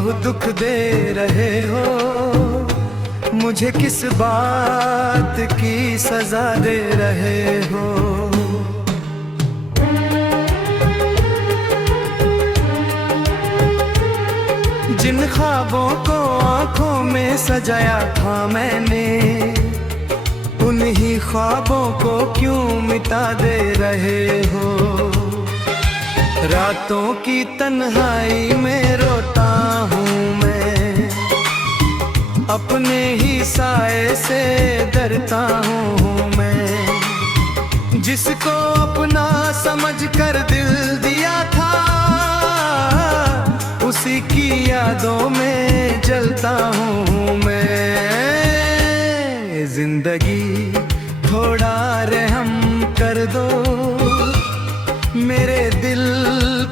बहुत दुख दे रहे हो, मुझे किस बात की सजा दे रहे हो। जिन ख्वाबों को आंखों में सजाया था मैंने, उन्हीं ख्वाबों को क्यों मिटा दे रहे हो। रातों की तन्हाई में रोता हूँ मैं, अपने ही साए से डरता हूँ मैं। जिसको अपना समझ कर दिल दिया था, उसी की यादों में जलता हूँ मैं। जिंदगी थोड़ा रहम कर दो, मेरे दिल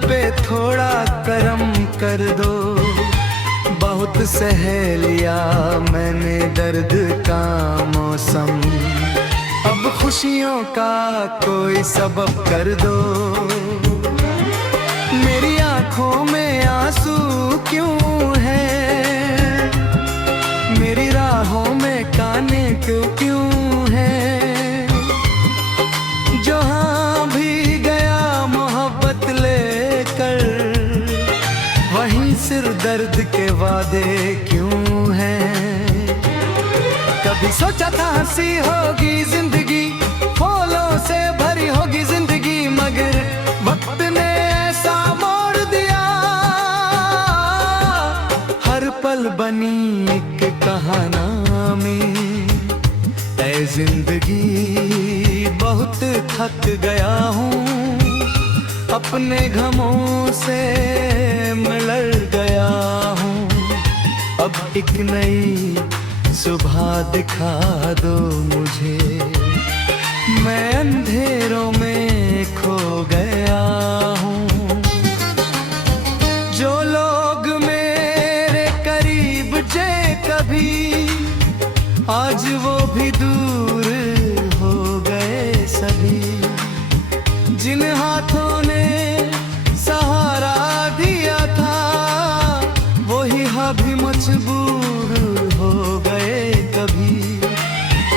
पे थोड़ा करम कर दो। बहुत सह लिया मैंने दर्द का मौसम, अब खुशियों का कोई सबब कर दो। मेरी आंखों में आंसू क्यों है, मेरी राहों में काने क्यों है। जहाँ भी गया मोहब्बत लेकर, वहीं सिर दर्द के वादे क्यों हैं। कभी सोचा था हंसी होगी जिंदगी, फूलों से भरी होगी जिंदगी, मगर वक्त ने ऐसा मोड़ दिया। हर पल बनी एक कहानी, ऐ जिंदगी बहुत थक गया हूँ, अपने गमों से मिलर गया हूँ। अब एक नई सुबह दिखा दो मुझे, मैं अंधेरों में खो गया हूँ। जो लोग मेरे करीब जे कभी, आज वो भी दूर हो गए सभी। जिन हाथों ने सहारा दिया था, वही भी मजबूर हो गए कभी।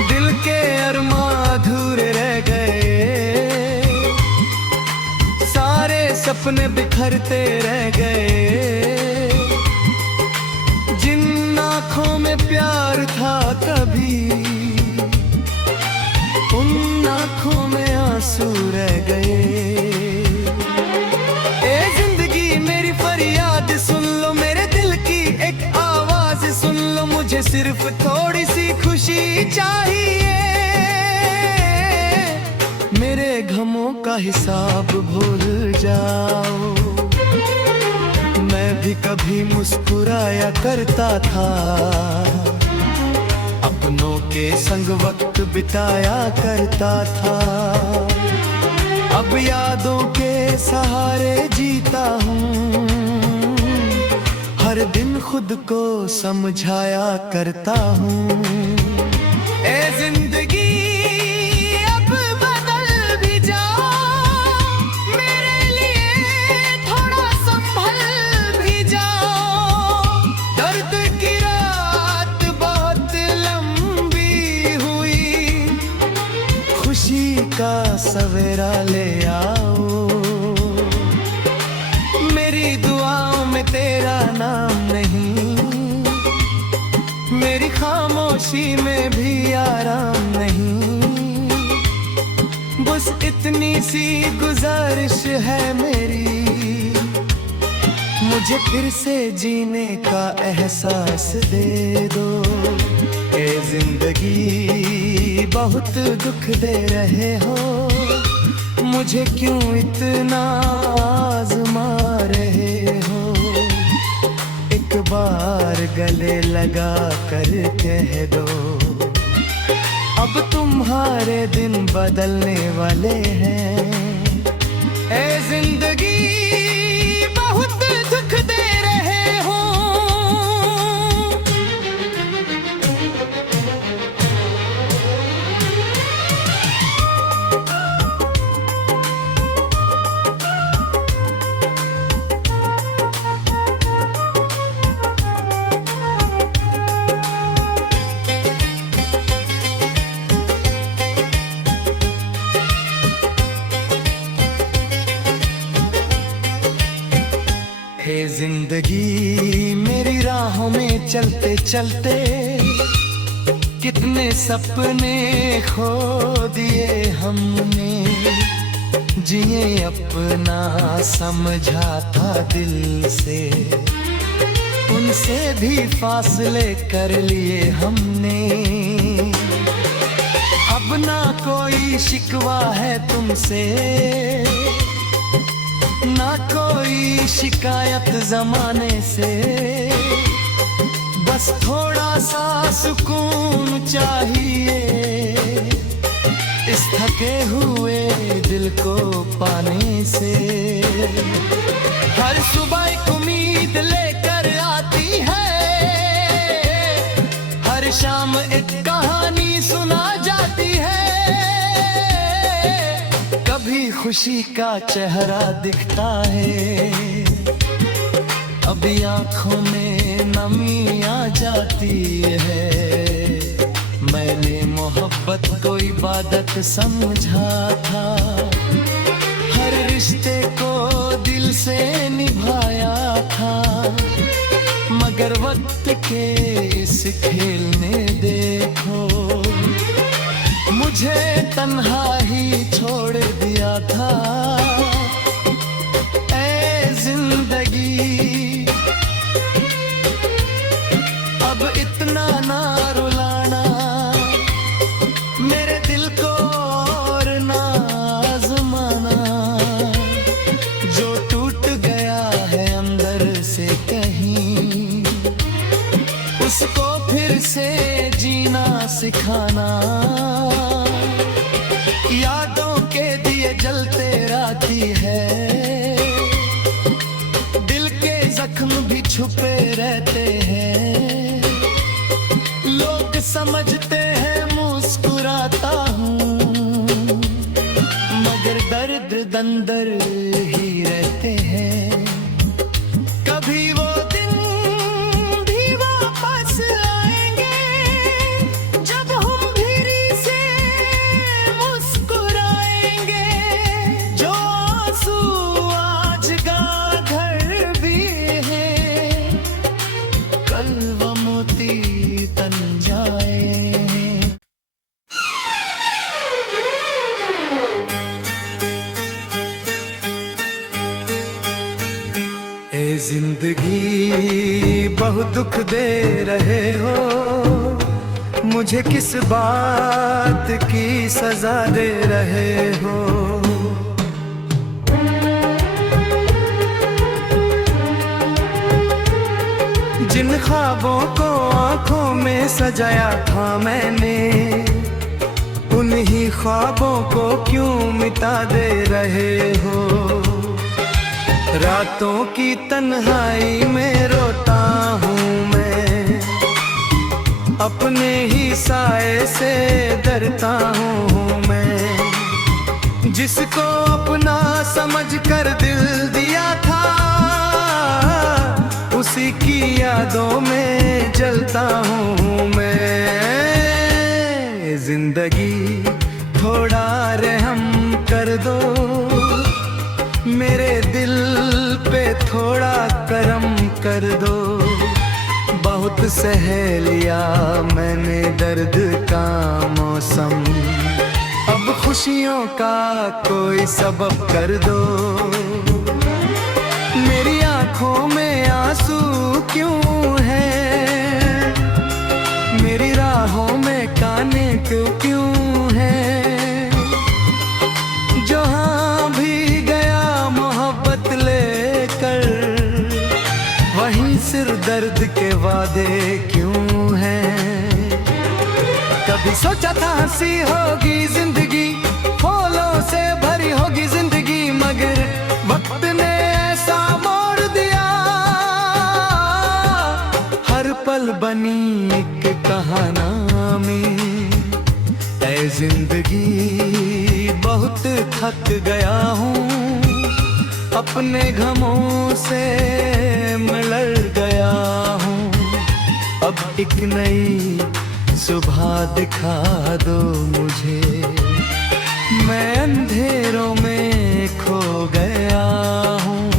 दिल के अरमां अधूरे रह गए, सारे सपने बिखरते रह गए। जिन आँखों में प्यार था कभी, उन आँखों में आंसू रह गए। ए जिंदगी मेरी फरियाद सुन लो, मेरे दिल की एक आवाज सुन लो। मुझे सिर्फ थोड़ी सी खुशी चाहिए, मेरे गमों का हिसाब भूल जाओ। मैं भी कभी मुस्कुराया करता था, अपनों के संग वक्त बिताया करता था। अब यादों के सहारे जीता हूँ, हर दिन खुद को समझाया करता हूँ। ए जिंदगी अब बदल भी जाओ, मेरे लिए थोड़ा संभल भी जाओ। दर्द की रात बहुत लंबी हुई, खुशी का सवेरा ले आओ। मेरी दुआओं में तेरा नाम नहीं, मेरी खामोशी में भी आराम नहीं। बस इतनी सी गुजारिश है मेरी, मुझे फिर से जीने का एहसास दे दो। ए जिंदगी बहुत दुख दे रहे हो, मुझे क्यों इतना आज़मा रहे हो। एक बार गले लगा कर कह दो, अब तुम्हारे दिन बदलने वाले हैं। ए जिंदगी बहुत दुख दे रहे हो। चलते चलते कितने सपने खो दिए हमने, जिए अपना समझा था दिल से, उनसे भी फासले कर लिए हमने। अब ना कोई शिकवा है तुमसे, ना कोई शिकायत जमाने से, बस थोड़ा सा सुकून चाहिए इस थके हुए दिल को पाने से। हर सुबह एक उम्मीद लेकर आती है, हर शाम एक कहानी सुना जाती है, कभी खुशी का चेहरा दिखता है, अभी आंखों में नमी आ जाती है। मैंने मोहब्बत को इबादत समझा था, हर रिश्ते को दिल से निभाया था, मगर वक्त के इस खेल ने देखो मुझे तन्हा ही छोड़ दिया था। ऐ जिंदगी अब इतना ना रुलाना, मेरे दिल को और ना आज़माना, जो टूट गया है अंदर से कहीं, उसको फिर से जीना सिखाना। यादों के दिए जलते राती है, दिल के जख्म भी छुपे रहते हैं, लोग समझते हैं मुस्कुराता हूँ, मगर दर्द अंदर ही रहते हैं। कभी वो दिन भी वापस आएंगे, जब हम फिरी से मुस्कुराएंगे, जो आंसू आज गागर भी है, कल वो मोती तन जाए। ए जिंदगी बहुत दुख दे रहे हो, मुझे किस बात की सजा दे रहे हो। जिन ख्वाबों को आंखों में सजाया था मैंने, उन्हीं ख्वाबों को क्यों मिटा दे रहे हो। रातों की तन्हाई में रोता हूँ मैं, अपने ही साए से डरता हूँ मैं, जिसको अपना समझ कर दिल दिया था, उसी की यादों में जलता हूँ मैं। जिंदगी थोड़ा रहम कर दो, मेरे दिल पे थोड़ा करम कर दो। बहुत सह लिया मैंने दर्द का मौसम, अब खुशियों का कोई सबब कर दो। मेरी आंखों में आंसू क्यों है, मेरी राहों में काने क्यों है, जहाँ भी गया मोहब्बत लेकर, वहीं सिर दर्द के वादे क्यों हैं। कभी सोचा था हंसी होगी जिंदगी, फूलों से भरी होगी जिंदगी, मगर वक्त ने ऐसा मोड़ दिया, हर पल बनी एक कहानी। ऐ जिंदगी बहुत थक गया हूँ, अपने गमों से मिलर गया हूँ, अब एक नई सुबह दिखा दो मुझे, मैं अंधेरों में खो गया हूँ।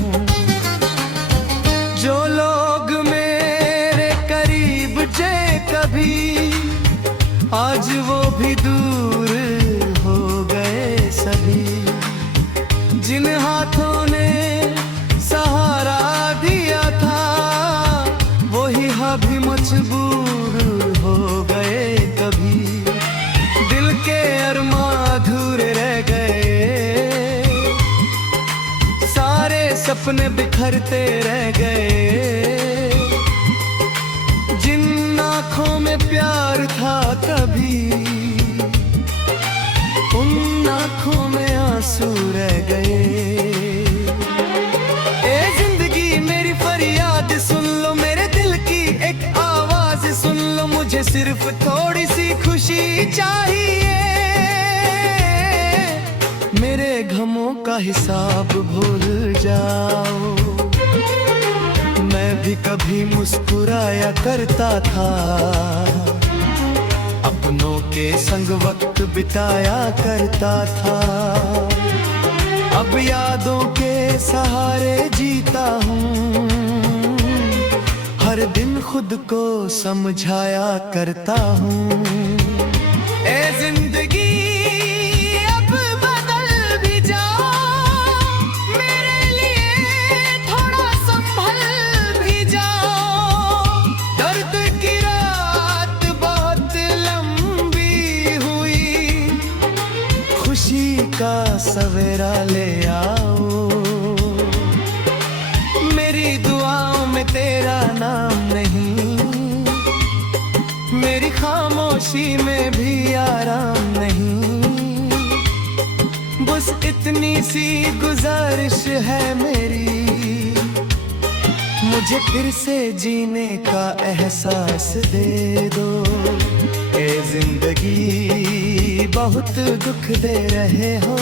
जो लोग मेरे करीब कभी, आज वो भी दूर हो गए सभी। जिन हाथों ने सहारा दिया था, वही भी मजबूर हो गए कभी। दिल के अरमां अधूरे रह गए, सारे सपने बिखरते रह गए। जिन आँखों में प्यार था कभी, उन आँखों में आंसू रह गए। ए जिंदगी मेरी फरियाद सुन लो, मेरे दिल की एक आवाज सुन लो। मुझे सिर्फ थोड़ी सी खुशी चाहिए, मेरे गमों का हिसाब भूल जाओ। मैं भी कभी मुस्कुराया करता था, अपनों के संग वक्त बिताया करता था। अब यादों के सहारे जीता हूँ, हर दिन खुद को समझाया करता हूँ। ए जिंदगी अब बदल भी जाओ, मेरे लिए थोड़ा संभल भी जाओ। दर्द की रात बहुत लंबी हुई, खुशी का सवेरा ले आओ। मेरी दुआओं में तेरा नाम नहीं, मेरी खामोशी में भी आराम नहीं। बस इतनी सी गुजारिश है मेरी, मुझे फिर से जीने का एहसास दे दो। ए जिंदगी बहुत दुख दे रहे हो,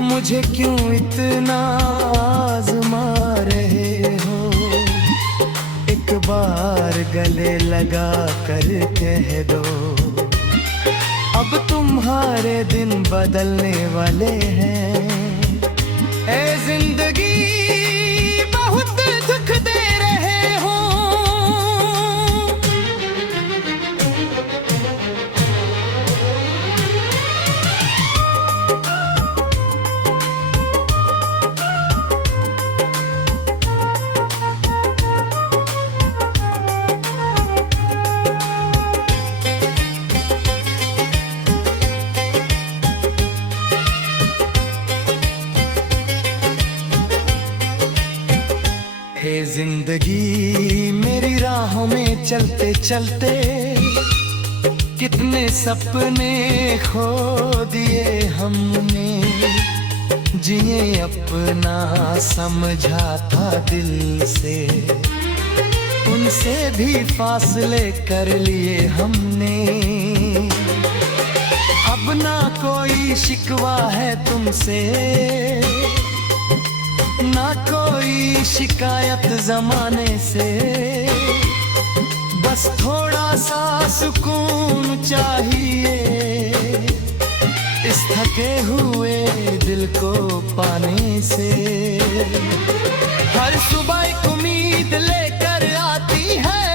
मुझे क्यों इतना आज़मा रहे हो। एक बार गले लगा कर कह दो, अब तुम्हारे दिन बदलने वाले हैं। ए जिंदगी बहुत दुख दे रहे हो। हे जिंदगी मेरी राहों में चलते चलते, कितने सपने खो दिए हमने। जिए अपना समझा था दिल से, उनसे भी फासले कर लिए हमने। अब ना कोई शिकवा है तुमसे, ना कोई शिकायत जमाने से। बस थोड़ा सा सुकून चाहिए, इस थके हुए दिल को पाने से। हर सुबह एक उम्मीद लेकर आती है,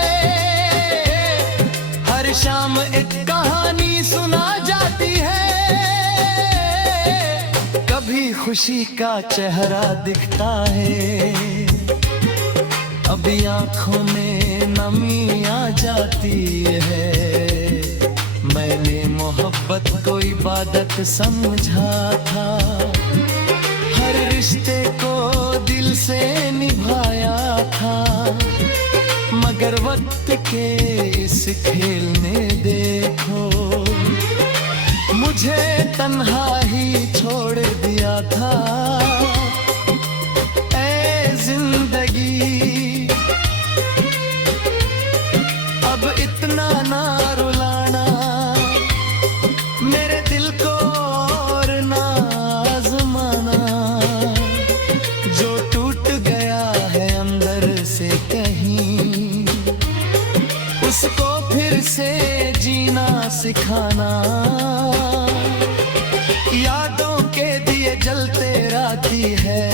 हर शाम एक कहानी सुना जाती है। कभी खुशी का चेहरा दिखता है, अभी आंखों में नमी आ जाती है। मैंने मोहब्बत को इबादत समझा था, हर रिश्ते को दिल से निभाया था। मगर वक्त के इस खेल में देखो, मुझे तन्हा ही छोड़ दिया था। ऐ जिंदगी अब इतना ना रुलाना, मेरे दिल को और ना आज़माना। जो टूट गया है अंदर से कहीं, उसको फिर से जीना सिखाना। यादों के दिए जलते राती है,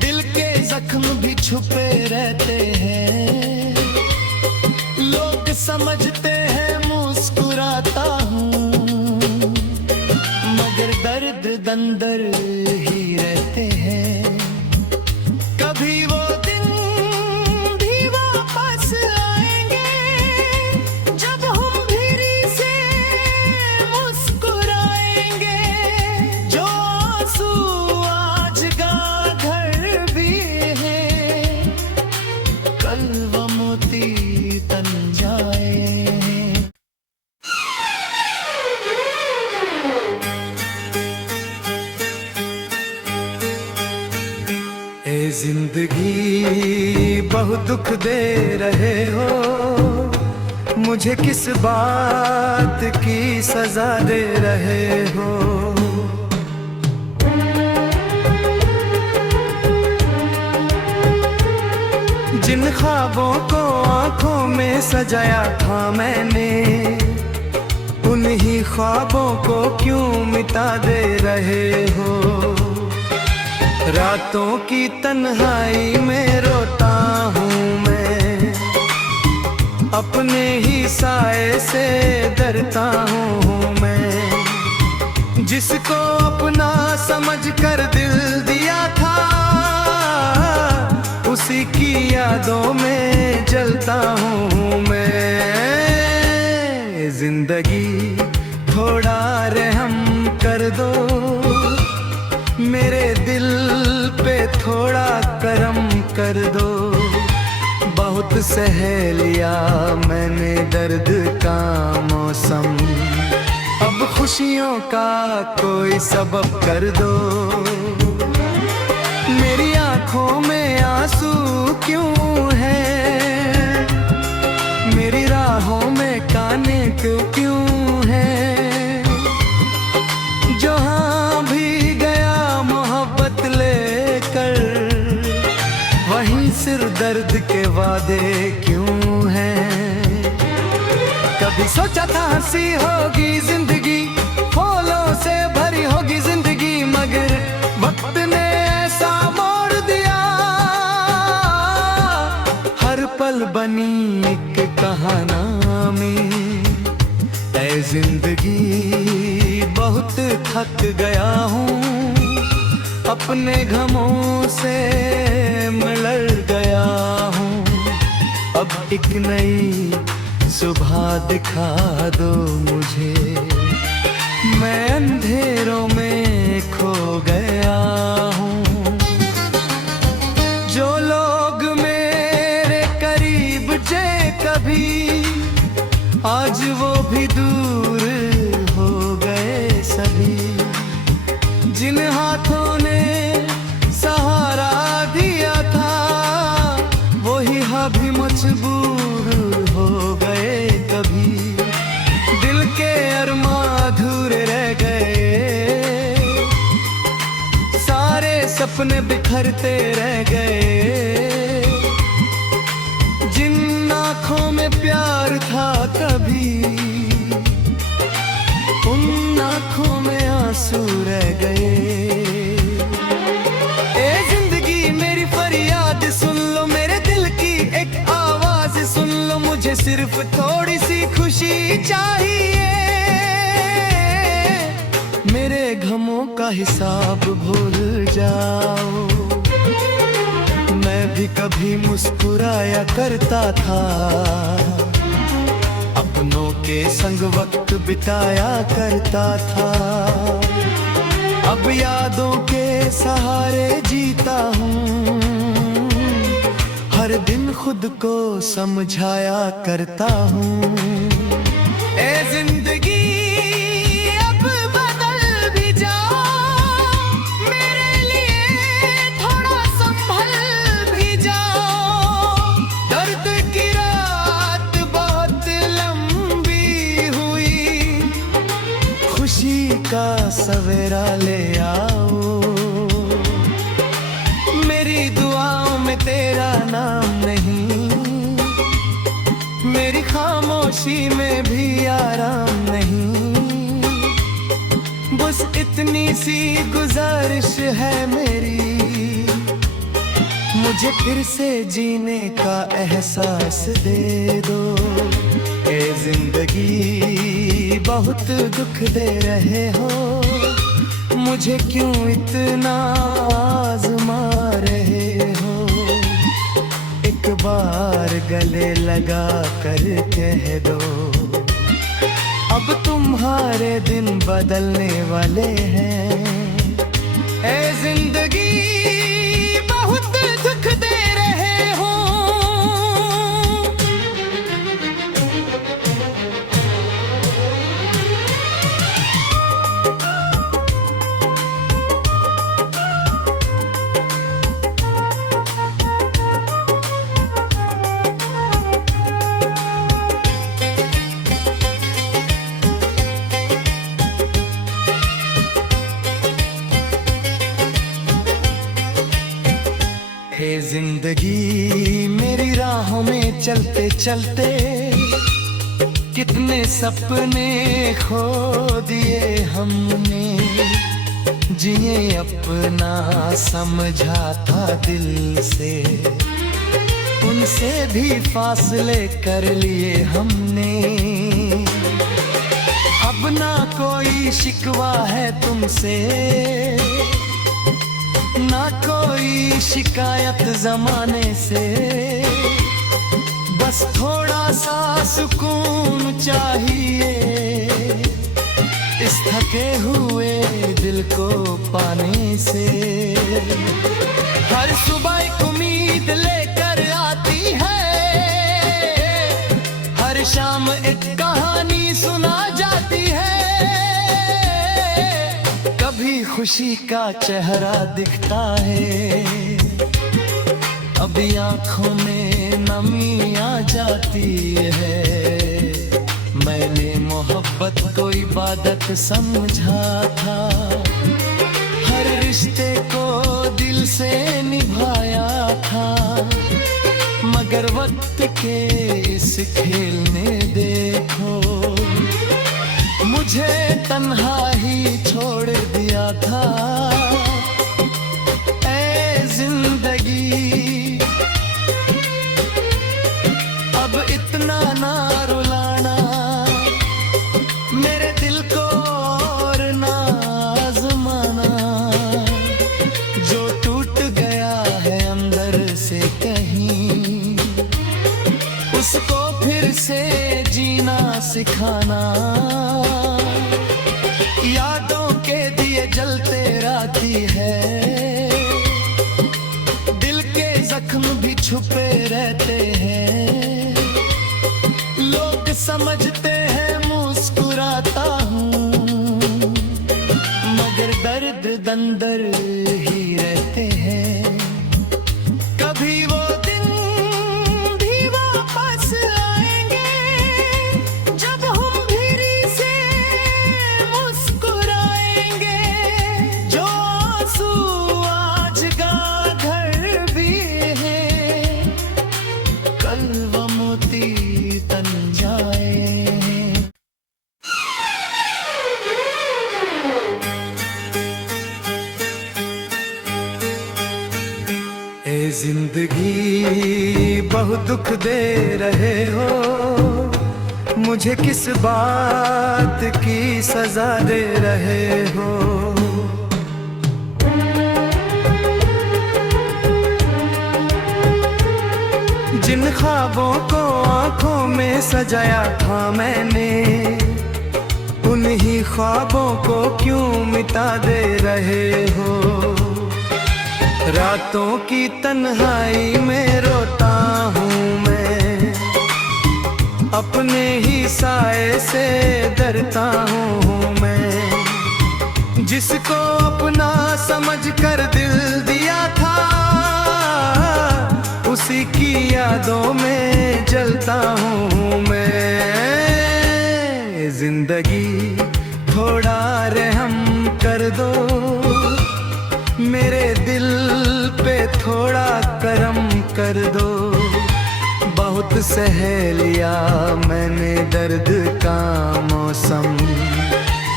दिल के जख्म भी छुपे रहते हैं। समझते हैं मुस्कुराता हूँ, मगर दर्द अंदर ही रहते हैं। कभी वो दिन भी वापस आएंगे जब हम फिरी से मुस्कुराएंगे। जो आंसू आज गागर भी है, कल वो मोती तन जाए। ए जिंदगी बहुत दुख दे रहे हो, मुझे किस बात की सजा दे रहे हो। जिन ख्वाबों को आंखों में सजाया था मैंने, उन्हीं ख्वाबों को क्यों मिटा दे रहे हो। रातों की तन्हाई में रोता हूँ मैं, अपने ही साए से डरता हूँ मैं। जिसको अपना समझ कर दिल दिया था, उसी की यादों में जलता हूँ मैं। जिंदगी थोड़ा रहम कर दो, मेरे दिल पे थोड़ा करम कर दो। बहुत सह लिया मैंने दर्द का मौसम, अब खुशियों का कोई सबब कर दो। मेरी आंखों में आंसू क्यों है, मेरी राहों में काने क्यों है। जहाँ भी गया मोहब्बत लेकर, वहीं सिर दर्द के वादे क्यों हैं। कभी सोचा था हंसी होगी जिंदगी, फूलों से भरी होगी जिंदगी, मगर वक्त ने ऐसा मोड़ दिया। हर पल बनी एक कहानी, ऐ जिंदगी बहुत थक गया हूँ, अपने गमों से मिलड़ गया हूँ। अब एक नई सुबह दिखा दो मुझे, मैं अंधेरों में खो गया हूँ। जो लोग मेरे करीब जे कभी, आज वो भी दूर हो गए सभी। जिन हाथों ने सहारा दिया था, वही भी मजबूर हो गए कभी। दिल के अरमां अधूरे रह गए, सारे सपने बिखरते रह गए। जिन आँखों में प्यार था कभी, उन आँखों में आंसू रह गए। ए जिंदगी मेरी फरियाद सुन लो, मेरे दिल की एक आवाज सुन लो। मुझे सिर्फ थोड़ी सी खुशी चाहिए, मेरे गमों का हिसाब भूल जाओ। मैं भी कभी मुस्कुराया करता था, अपनों के संग वक्त बिताया करता था। अब यादों के सहारे जीता हूँ, हर दिन खुद को समझाया करता हूँ। ए जिंदगी अब बदल भी जाओ, मेरे लिए थोड़ा संभल भी जाओ। दर्द की रात बहुत लंबी हुई, खुशी का सवेरा ले आओ। मेरी दुआओं में तेरा नाम नहीं, मेरी खामोशी में भी आराम नहीं। बस इतनी सी गुजारिश है मेरी, मुझे फिर से जीने का एहसास दे दो। ए जिंदगी बहुत दुख दे रहे हो, मुझे क्यों इतना आज़मा रहे हो। एक बार गले लगा कर कह दो, अब तुम्हारे दिन बदलने वाले हैं। ए जिंदगी बहुत दुख दे रहे हो। हे जिंदगी मेरी राहों में चलते चलते कितने सपने खो दिए हमने। जिए अपना समझा था दिल से, उनसे भी फासले कर लिए हमने। अब ना कोई शिकवा है तुमसे, ना कोई शिकायत जमाने से। बस थोड़ा सा सुकून चाहिए इस थके हुए दिल को पाने से। हर सुबह एक उम्मीद लेकर आती है, हर शाम एक कहानी सुना जाती है। कभी खुशी का चेहरा दिखता है, अभी आंखों में नमी आ जाती है। मैंने मोहब्बत को इबादत समझा था, हर रिश्ते को दिल से निभाया था। मगर वक्त के इस खेल में देखो, मुझे तन्हा ही छोड़ दिया था। ऐ जिंदगी अब इतना ना रुलाना, मेरे दिल को और ना आज़माना। जो टूट गया है अंदर से कहीं, उसको फिर से जीना सिखाना। यादों के दिए जलते राती है, दिल के जख्म भी छुपे रहते हैं। लोग समझते हैं मुस्कुराता हूँ, मगर दर्द अंदर ही रहते हैं। कभी वो दिन भी वापस आएंगे, जब हम फिरी से मुस्कुराएंगे। जो आंसू आज गागर भी है, कल वो मोती तन जाए। ए जिंदगी बहुत दुख दे रहे हो, मुझे किस बात की सजा दे रहे हो। जिन ख्वाबों को आंखों में सजाया था मैंने, उन्हीं ख्वाबों को क्यों मिटा दे रहे हो। रातों की तन्हाई में रोता हूँ मैं, अपने ही साए से डरता हूँ मैं। जिसको अपना समझ कर दिल दिया था, उसी की यादों में जलता हूँ मैं। जिंदगी थोड़ा रहम कर दो, मेरे दिल पे थोड़ा करम कर दो। बहुत सह लिया मैंने दर्द का मौसम,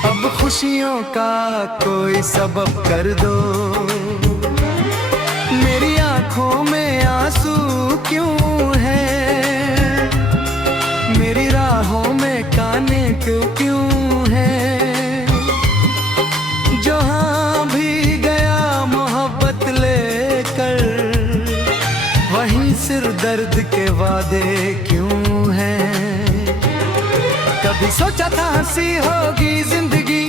अब खुशियों का कोई सबब कर दो। मेरी आंखों में आंसू क्यों है, मेरी राहों में काने क्यों है। जहाँ भी गया मोहब्बत लेकर, वहीं सिर दर्द के वादे क्यों हैं। कभी सोचा था हंसी होगी जिंदगी,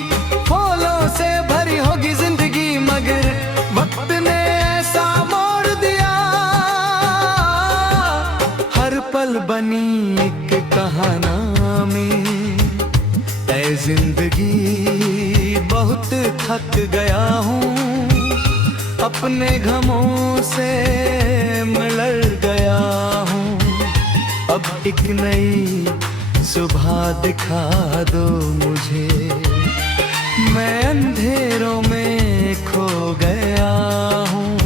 फूलों से भरी होगी जिंदगी, मगर वक्त ने ऐसा मोड़ दिया। हर पल बनी एक कहानी, ऐ जिंदगी बहुत थक गया हूँ, अपने गमों से मिलड़ गया हूँ। अब एक नई सुबह दिखा दो मुझे, मैं अंधेरों में खो गया हूँ।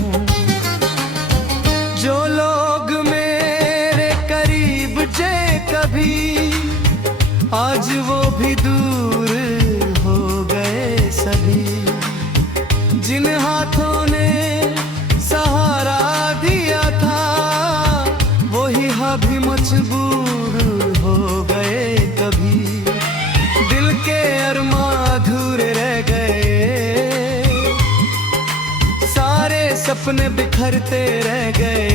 जो लोग मेरे करीब जे कभी, आज वो भी दूर हो गए सभी। जिन हाथों ने सहारा दिया था, वही भी मजबूर हो गए कभी। दिल के अरमां अधूरे रह गए, सारे सपने बिखरते रह गए।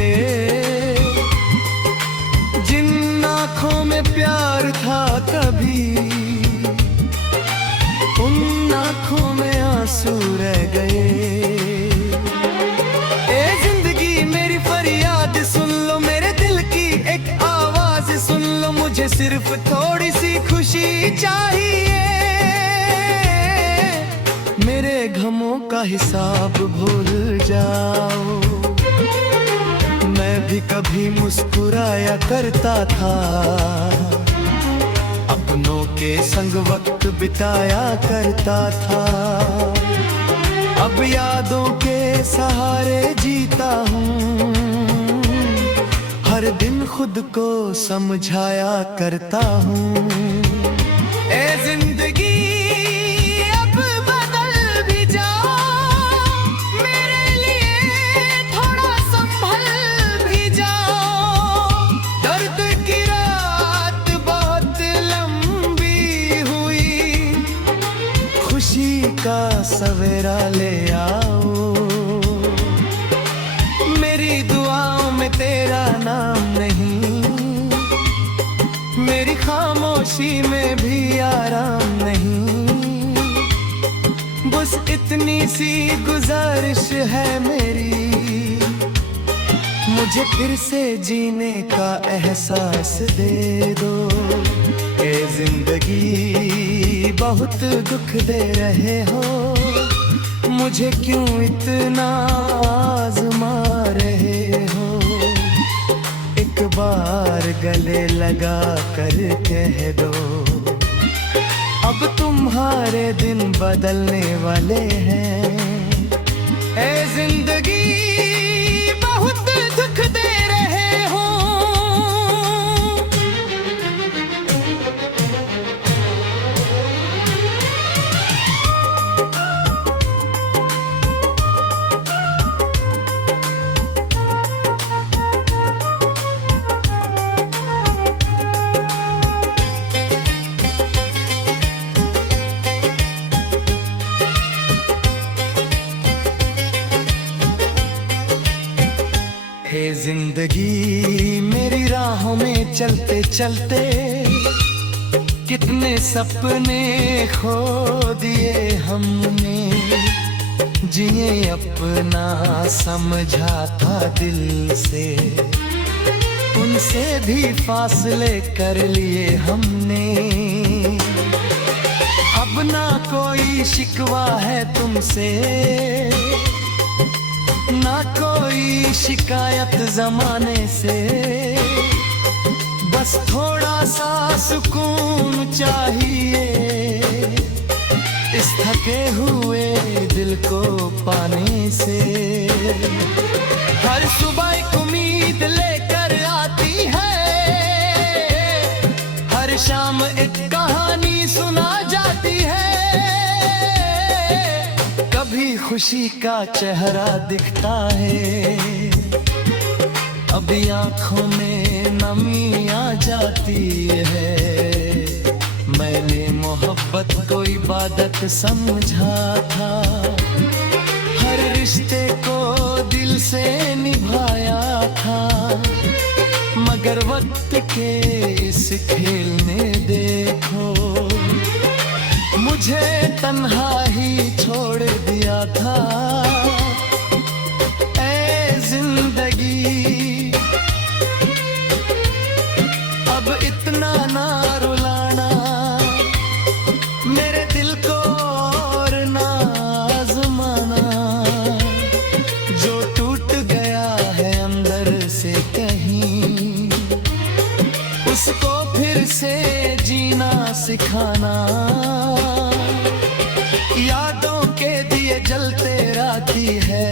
जिन आँखों में प्यार था कभी, उन आँखों में आंसू रह गए। ए जिंदगी मेरी फरियाद सुन लो, मेरे दिल की एक आवाज सुन लो। मुझे सिर्फ थोड़ी सी खुशी चाहिए, मेरे गमों का हिसाब भूल जाओ। मैं भी कभी मुस्कुराया करता था, अपनों के संग वक्त बिताया करता था। अब यादों के सहारे जीता हूँ, हर दिन खुद को समझाया करता हूँ। ए जिंदगी अब बदल भी जाओ, मेरे लिए थोड़ा संभल भी जाओ। दर्द की रात बहुत लंबी हुई, खुशी का सवेरा ले आओ। मेरी दुआओं में तेरा नाम नहीं, मेरी खामोशी में भी आराम नहीं। बस इतनी सी गुजारिश है मेरी, मुझे फिर से जीने का एहसास दे दो। ए जिंदगी बहुत दुख दे रहे हो, मुझे क्यों इतना आज़मा रहे हो। एक बार गले लगा कर कह दो, अब तुम्हारे दिन बदलने वाले हैं। ए जिंदगी बहुत दुख दे रहे हो। हे जिंदगी मेरी राहों में चलते चलते, कितने सपने खो दिए हमने। जिए अपना समझा था दिल से, उनसे भी फासले कर लिए हमने। अब ना कोई शिकवा है तुमसे, ना कोई शिकायत जमाने से। बस थोड़ा सा सुकून चाहिए, इस थके हुए दिल को पाने से। हर सुबह एक उम्मीद लेकर आती है, हर शाम एक कहानी सुना जाती है। कभी खुशी का चेहरा दिखता है, अभी आंखों में नमी आ जाती है। मैंने मोहब्बत को इबादत समझा था, हर रिश्ते को दिल से निभाया था, मगर वक्त के इस खेल ने देखो मुझे तन्हा ही छोड़ दिया था। ऐ जिंदगी अब इतना ना रुलाना, मेरे दिल को और ना आज़माना। जो टूट गया है अंदर से कहीं, उसको फिर से जीना सिखाना। यादों के दिए जलते राती है,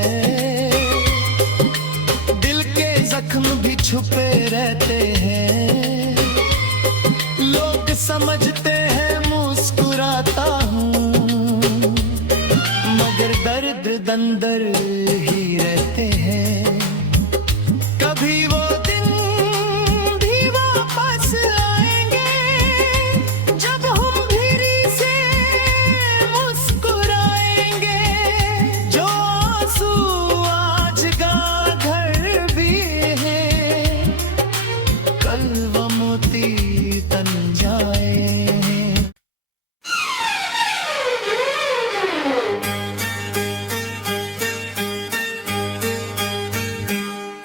दिल के जख्म भी छुपे रहते हैं। लोग समझते हैं मुस्कुराता हूँ, मगर दर्द अंदर ही रहते हैं। कभी वो दिन भी वापस आएंगे, जब हम फिरी से मुस्कुराएंगे। जो आंसू आज गागर भी है, कल वो मोती तन जाए।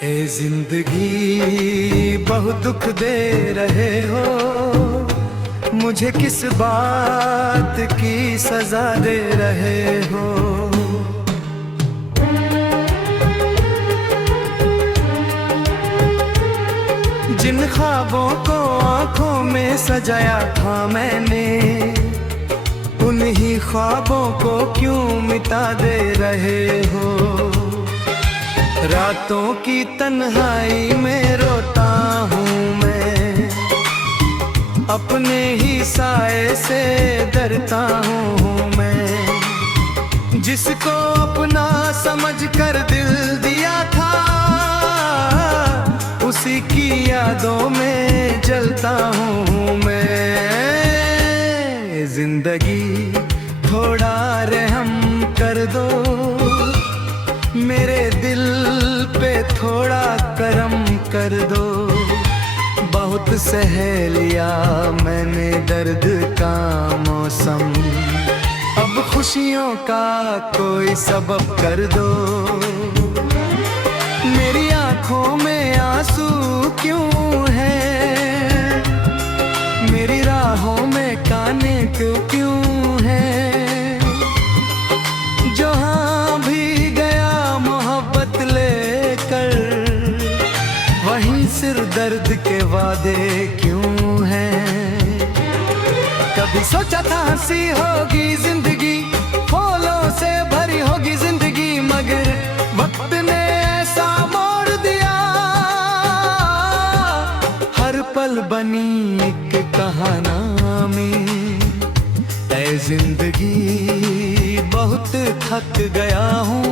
ए जिंदगी बहुत दुख दे रहे हो, मुझे किस बात की सजा दे रहे हो। जिन ख्वाबों को आंखों में सजाया था मैंने, उन्हीं ख्वाबों को क्यों मिटा दे रहे हो। रातों की तन्हाई में रोता हूँ मैं, अपने ही साए से डरता हूँ मैं। जिसको अपना समझ कर दिल दिया था, उसी की यादों में जलता हूँ मैं। जिंदगी थोड़ा रहम कर दो, मेरे दिल पे थोड़ा करम कर दो। बहुत सह लिया मैंने दर्द का मौसम, अब खुशियों का कोई सबब कर दो। मेरी आंखों में आंसू क्यों है, मेरी राहों में काने क्यों है। जहाँ भी गया मोहब्बत लेकर, वहीं सिर दर्द के वादे क्यों हैं। कभी सोचा था हंसी होगी जिंदगी, फूलों से भरी होगी जिंदगी, मगर वक्त ने ऐसा मोड़ दिया। हर पल बनी एक कहानी, ऐ जिंदगी बहुत थक गया हूँ,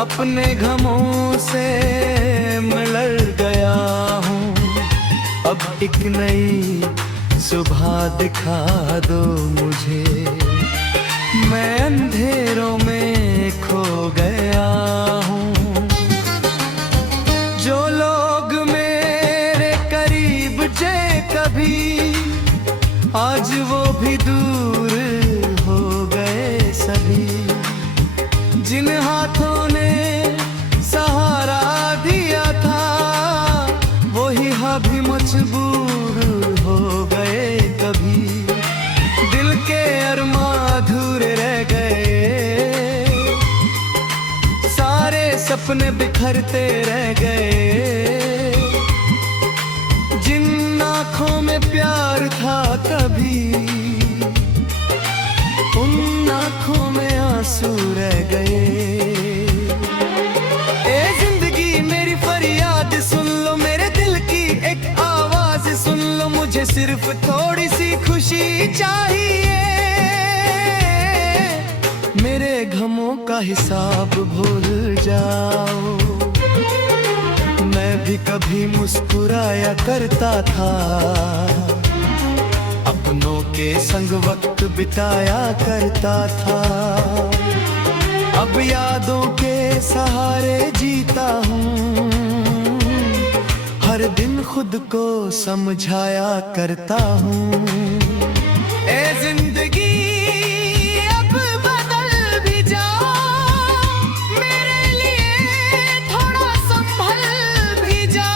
अपने गमों से मिलर गया हूँ। अब एक नई सुबह दिखा दो मुझे, मैं अंधेरों में खो गया हूँ। जो लोग मेरे करीब जे कभी, आज वो भी दूर हो गए सभी। जिन हाथों ने सहारा दिया था, वही भी मजबूर हो गए कभी। दिल के अरमां अधूरे रह गए, सारे सपने बिखरते रह गए। जिन आँखों में प्यार था कभी, उन आँखों में आंसू रह गए। ए जिंदगी मेरी फरियाद सुन लो, मेरे दिल की एक आवाज सुन लो। मुझे सिर्फ थोड़ी सी खुशी चाहिए, मेरे गमों का हिसाब भूल जाओ। मैं भी कभी मुस्कुराया करता था, अपनों के संग वक्त बिताया करता था। अब यादों के सहारे जीता हूँ, हर दिन खुद को समझाया करता हूँ। ए जिंदगी अब बदल भी जा, मेरे लिए थोड़ा संभल भी जा।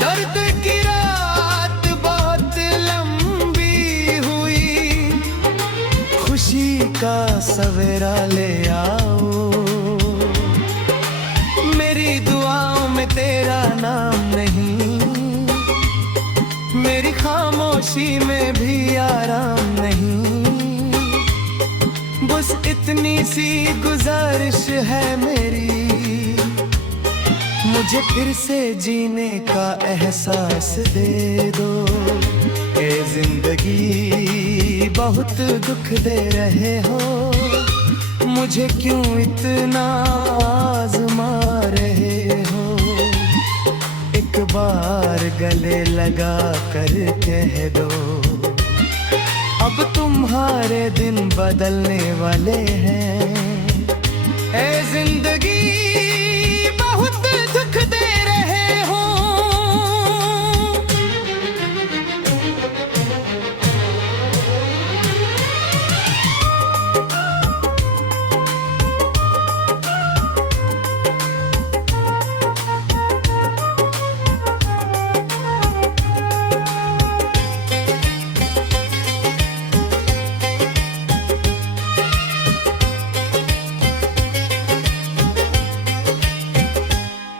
दर्द की रात बहुत लंबी हुई, खुशी का सवेरा ले आओ। मेरी दुआओं में तेरा नाम नहीं, मेरी खामोशी में भी आराम नहीं। बस इतनी सी गुजारिश है मेरी, मुझे फिर से जीने का एहसास दे दो। ए जिंदगी बहुत दुख दे रहे हो, मुझे क्यों इतना आज़मा रहे हो। एक बार गले लगा कर कह दो, अब तुम्हारे दिन बदलने वाले हैं। ए जिंदगी बहुत दुख दे रहे हो।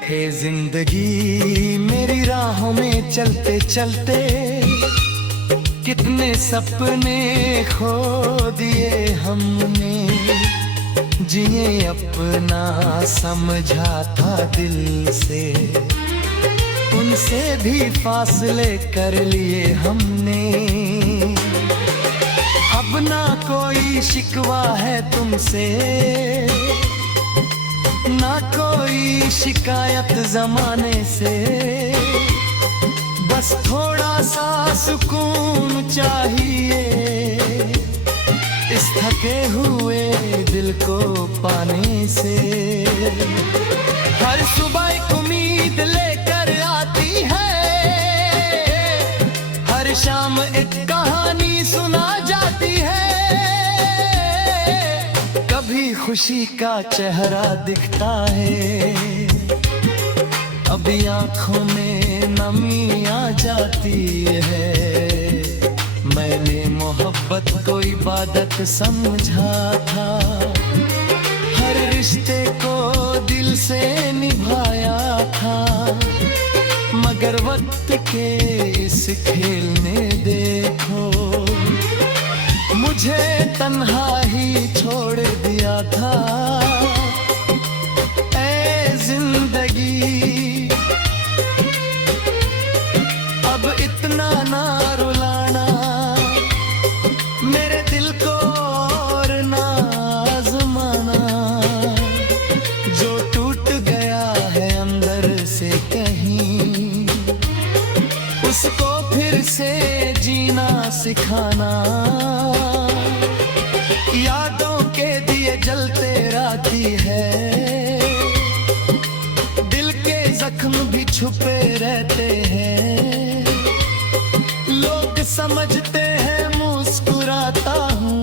हे जिंदगी मेरी राहों में चलते चलते, कितने सपने खो दिए हमने। जिए अपना समझा था दिल से, उनसे भी फासले कर लिए हमने। अब ना कोई शिकवा है तुमसे, ना कोई शिकायत जमाने से। बस थोड़ा सा सुकून चाहिए, इस थके हुए दिल को पाने से। हर सुबह एक उम्मीद लेकर आती है, हर शाम एक कहानी सुना जाती है। कभी खुशी का चेहरा दिखता है, अभी आंखों में नमी आ जाती है। मैंने मोहब्बत को इबादत समझा था, हर रिश्ते को दिल से निभाया था। मगर वक्त के इस खेल ने देखो, मुझे तन्हा ही छोड़ दिया था। ऐ जिंदगी अब इतना ना रुलाना, मेरे दिल को और ना आज़माना। जो टूट गया है अंदर से कहीं, उसको फिर से जीना सिखाना। यादों के दिए जलते राती है, दिल के जख्म भी छुपे रहते हैं। लोग समझते हैं मुस्कुराता हूँ,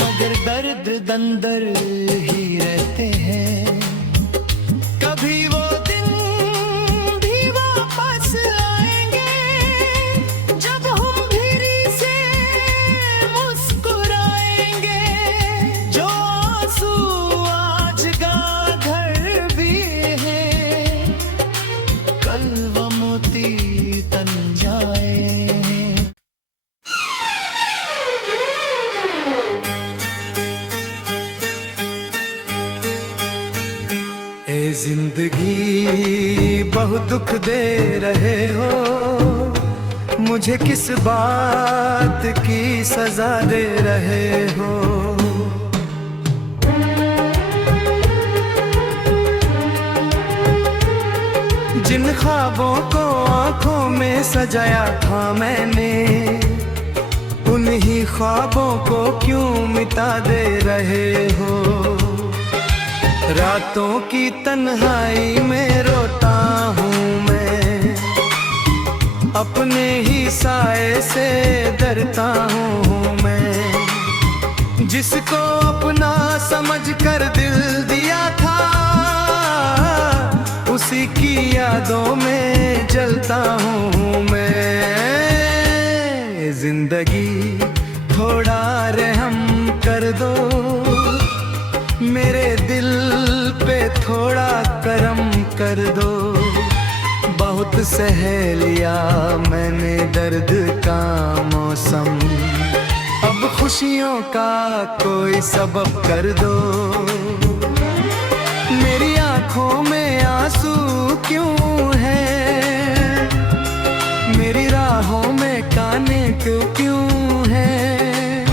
मगर दर्द अंदर ही रहते हैं। कभी वो दिन भी वापस आएंगे, जब हम फिरी से मुस्कुराएंगे। जो आंसू आज गागर भी है, कल वो मोती तन जाए। ए जिंदगी बहुत दुख दे रहे हो, मुझे किस बात की सजा दे रहे हो। जिन ख्वाबों को आंखों में सजाया था मैंने, उन्हीं ख्वाबों को क्यों मिटा दे रहे हो। रातों की तन्हाई में रोता हूँ मैं, अपने ही साए से डरता हूँ मैं। जिसको अपना समझ कर दिल दिया था, उसी की यादों में जलता हूँ मैं। जिंदगी थोड़ा रहम कर दो, मेरे दिल पे थोड़ा करम कर दो। बहुत सह लिया मैंने दर्द का मौसम, अब खुशियों का कोई सबब कर दो। मेरी आंखों में आंसू क्यों है, मेरी राहों में काने क्यों है।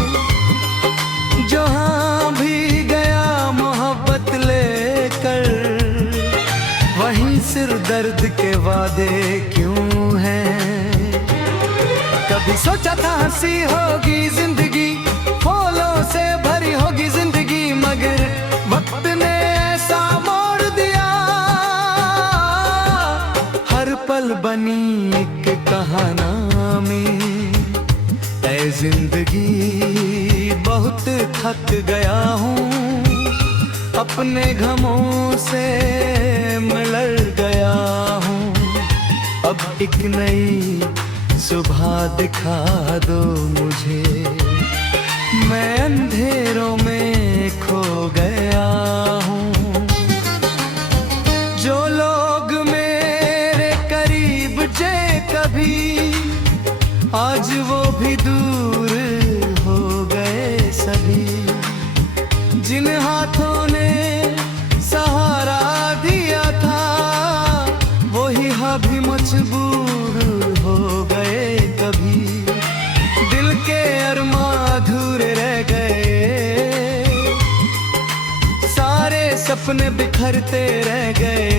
जहाँ भी गया मोहब्बत लेकर, वहीं सिर दर्द के वादे क्यों हैं। कभी सोचा था हंसी होगी जिंदगी, फूलों से भरी होगी जिंदगी, मगर वक्त ने ऐसा मोड़ दिया। हर पल बनी एक कहानी, ऐ जिंदगी बहुत थक गया हूँ, अपने गमों से मिलड़ गया हूँ। अब एक नई सुबह दिखा दो मुझे, मैं अंधेरों में खो गया हूँ। जो लोग मेरे करीब जे कभी, आज वो भी दूर हो गए सभी। जिन हाथों ने सहारा दिया था, वही भी मजबूर हो गए कभी। दिल के अरमां अधूरे रह गए, सारे सपने बिखरते रह गए।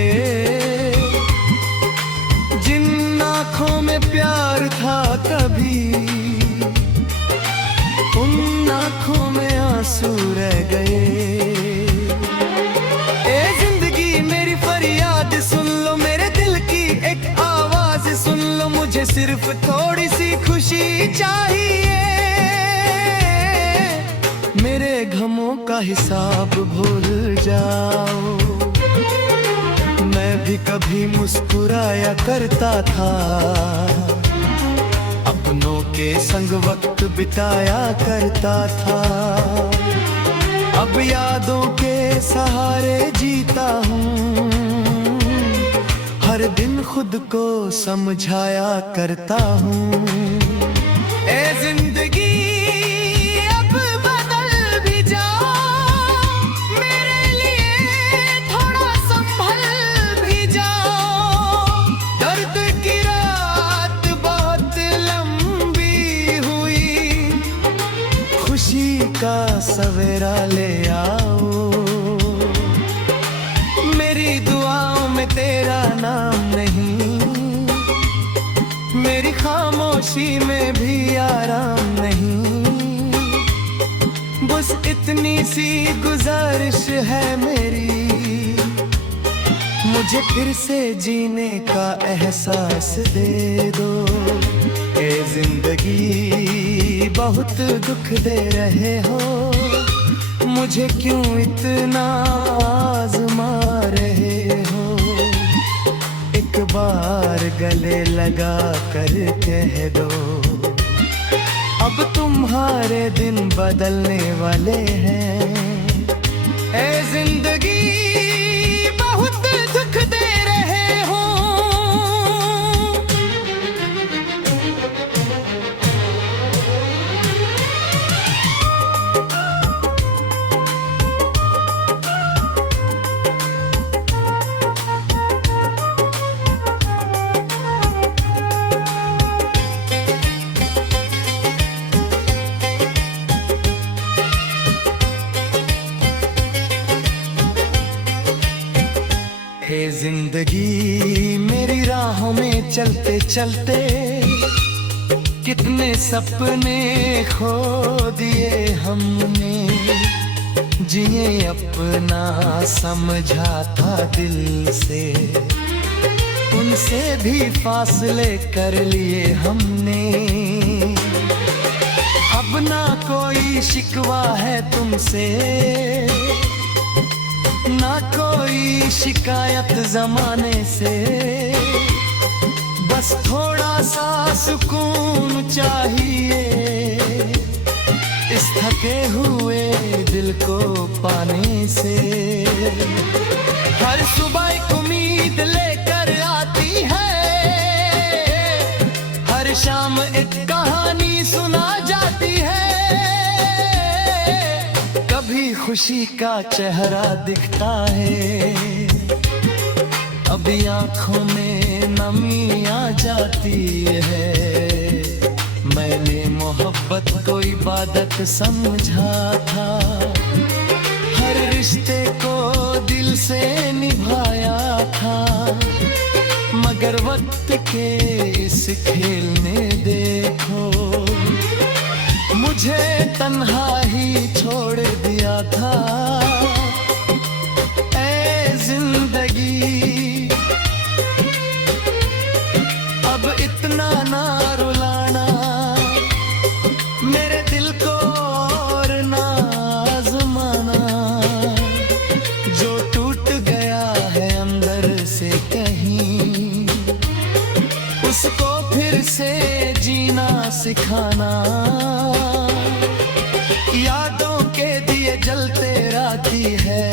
जिन आँखों में प्यार था कभी, उन आँखों में आंसू रह गए। ए जिंदगी मेरी फरियाद सुन लो, मेरे दिल की एक आवाज सुन लो। मुझे सिर्फ थोड़ी सी खुशी चाहिए, मेरे गमों का हिसाब भूल जाओ। मैं भी कभी मुस्कुराया करता था, अपनों के संग वक्त बिताया करता था। अब यादों के सहारे जीता हूँ, हर दिन खुद को समझाया करता हूँ। ए जिंदगी अब बदल भी जाओ, मेरे लिए थोड़ा संभल भी जाओ। दर्द की रात बहुत लंबी हुई, खुशी का सवेरा ले आओ। मेरी दुआओं में तेरा नाम नहीं, मेरी खामोशी में भी आराम नहीं। बस इतनी सी गुजारिश है मेरी, मुझे फिर से जीने का एहसास दे दो। ए जिंदगी बहुत दुख दे रहे हो, मुझे क्यों इतना आज़मा रहे हो। एक बार गले लगा कर कह दो, अब तुम्हारे दिन बदलने वाले हैं। ए जिंदगी बहुत दुख दे रहे हो। हे चलते चलते कितने सपने खो दिए हमने, जिए अपना समझा था दिल से, उनसे भी फासले कर लिए हमने। अब ना कोई शिकवा है तुमसे, ना कोई शिकायत जमाने से, बस थोड़ा सा सुकून चाहिए इस थके हुए दिल को पाने से। हर सुबह एक उम्मीद लेकर आती है, हर शाम एक कहानी सुना जाती है, कभी खुशी का चेहरा दिखता है, अभी आंखों में नमी आ जाती है। मैंने मोहब्बत को इबादत समझा था, हर रिश्ते को दिल से निभाया था, मगर वक्त के इस खेल ने देखो मुझे तन्हा ही छोड़ दिया था। ऐ जिंदगी अब इतना ना रुलाना, मेरे दिल को और ना आज़माना, जो टूट गया है अंदर से कहीं, उसको फिर से जीना सिखाना। यादों के दिए जलते राती है,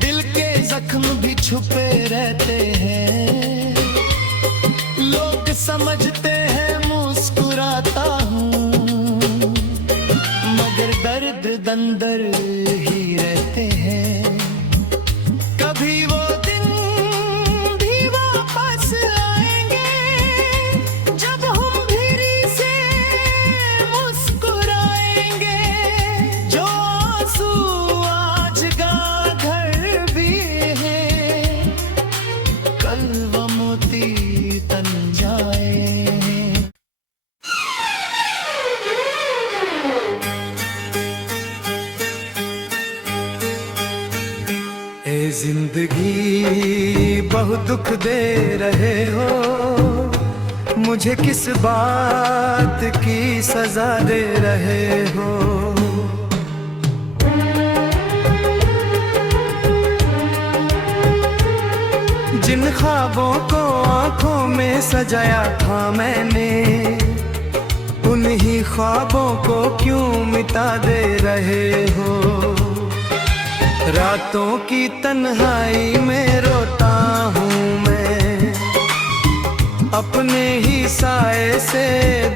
दिल के जख्म भी छुपे रहते हैं, लोग समझते हैं मुस्कुराता हूँ, मगर दर्द अंदर ही रहते हैं। कभी वो दिन भी वापस आएंगे, जब हम फिरी से मुस्कुराएंगे, जो आंसू आज गागर भी है, कल वो मोती तन जाए। ए जिंदगी बहुत दुख दे रहे हो, मुझे किस बात की सजा दे रहे हो। जिन ख्वाबों को आंखों में सजाया था मैंने, उन्हीं ख्वाबों को क्यों मिटा दे रहे हो। रातों की तन्हाई में रोता हूँ मैं, अपने ही साए से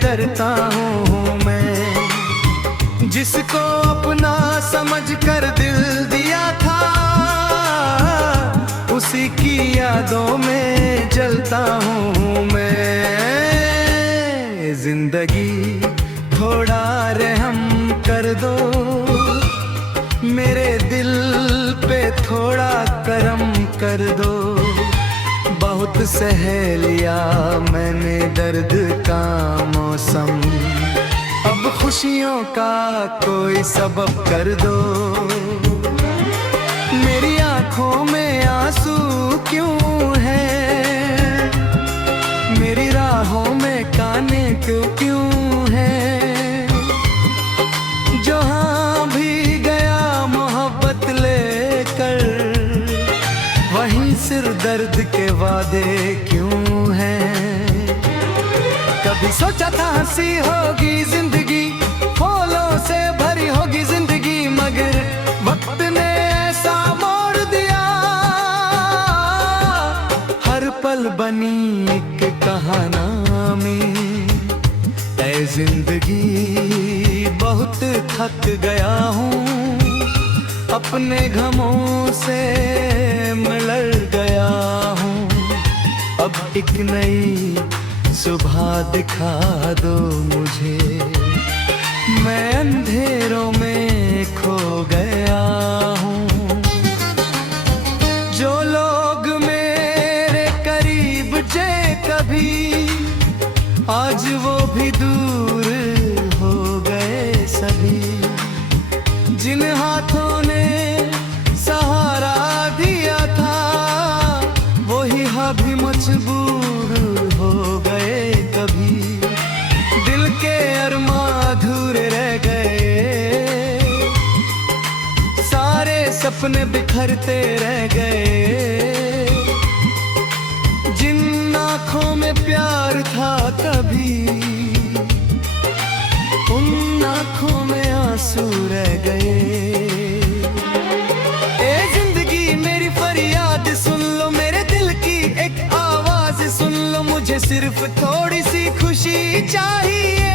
डरता हूँ मैं, जिसको अपना समझ कर दिल दिया था, उसी की यादों में जलता हूँ मैं। जिंदगी थोड़ा रहम कर दो, मेरे दिल पे थोड़ा करम कर दो। बहुत सह लिया मैंने दर्द का मौसम, अब खुशियों का कोई सबब कर दो। मेरी आंखों में आंसू क्यों है, मेरी राहों में काने क्यों है। जहाँ भी गया मोहब्बत लेकर, वहीं सिर दर्द के वादे क्यों हैं। कभी सोचा था हंसी होगी जिंदगी, फूलों से भरी होगी जिंदगी, मगर वक्त ने ऐसा मोड़ दिया, हर पल बनी एक कहानी। ऐ जिंदगी बहुत थक गया हूँ, अपने गमों से मिलर गया हूँ। अब एक नई सुबह दिखा दो मुझे, मैं अंधेरों में खो गया हूँ। जो लोग मेरे करीब कभी, आज वो भी दूर हो गए सभी। जिन हाथों ने सहारा दिया था, वही भी मजबूर हो गए कभी। दिल के अरमां अधूरे रह गए, सारे सपने बिखरते रह गए। जिन आँखों में प्यार था कभी, उन आँखों में आंसू रह गए। ए जिंदगी मेरी फरियाद सुन लो, मेरे दिल की एक आवाज सुन लो। मुझे सिर्फ थोड़ी सी खुशी चाहिए,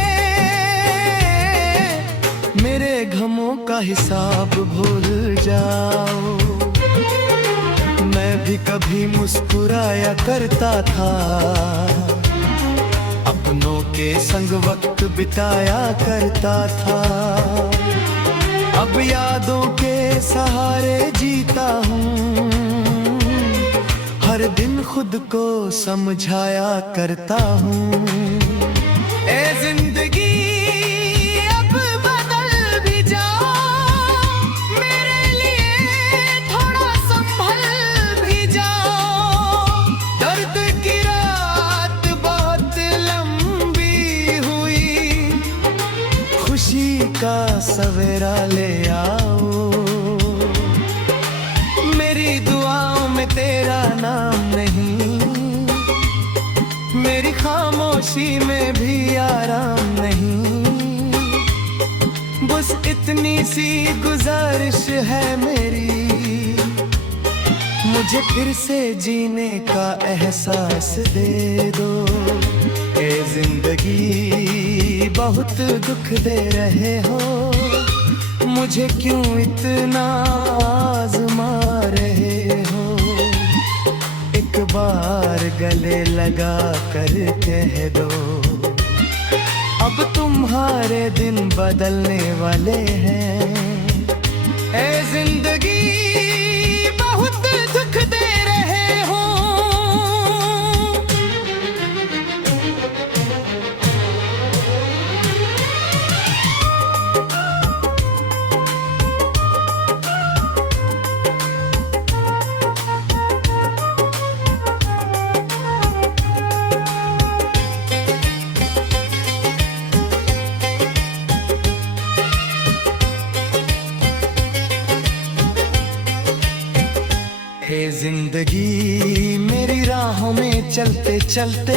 मेरे गमों का हिसाब भूल जाओ। मैं भी कभी मुस्कुराया करता था, अपनों के संग वक्त बिताया करता था। अब यादों के सहारे जीता हूँ, हर दिन खुद को समझाया करता हूँ। ए जिंदगी अब बदल भी जाओ, मेरे लिए थोड़ा संभल भी जाओ। दर्द की रात बहुत लंबी हुई, खुशी का सवेरा ले आओ। मेरी दुआओं में तेरा नाम नहीं, मेरी खामोशी में भी आराम नहीं। बस इतनी सी गुजारिश है मेरी, मुझे फिर से जीने का एहसास दे दो। ए जिंदगी बहुत दुख दे रहे हो, मुझे क्यों इतना आजमा रहे हो। एक बार गले लगा कर कह दो, अब तुम्हारे दिन बदलने वाले हैं। ए जिंदगी बहुत दुख दे रहे हो। हे जिंदगी मेरी राहों में चलते चलते,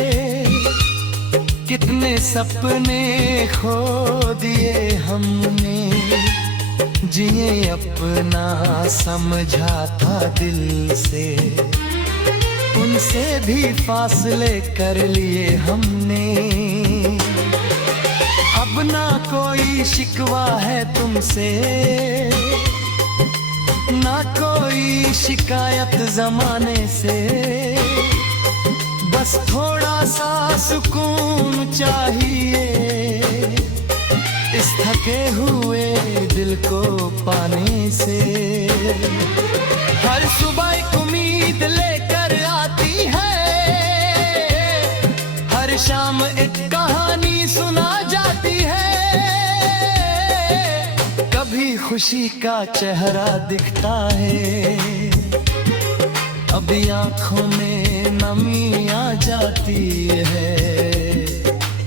कितने सपने खो दिए हमने। जिए अपना समझा था दिल से, उनसे भी फासले कर लिए हमने। अब ना कोई शिकवा है तुमसे, ना कोई शिकायत जमाने से। बस थोड़ा सा सुकून चाहिए, इस थके हुए दिल को पाने से। हर सुबह एक उम्मीद लेकर आती है, हर शाम एक कहानी सुना जाती है। कभी खुशी का चेहरा दिखता है, अभी आंखों में नमी आ जाती है।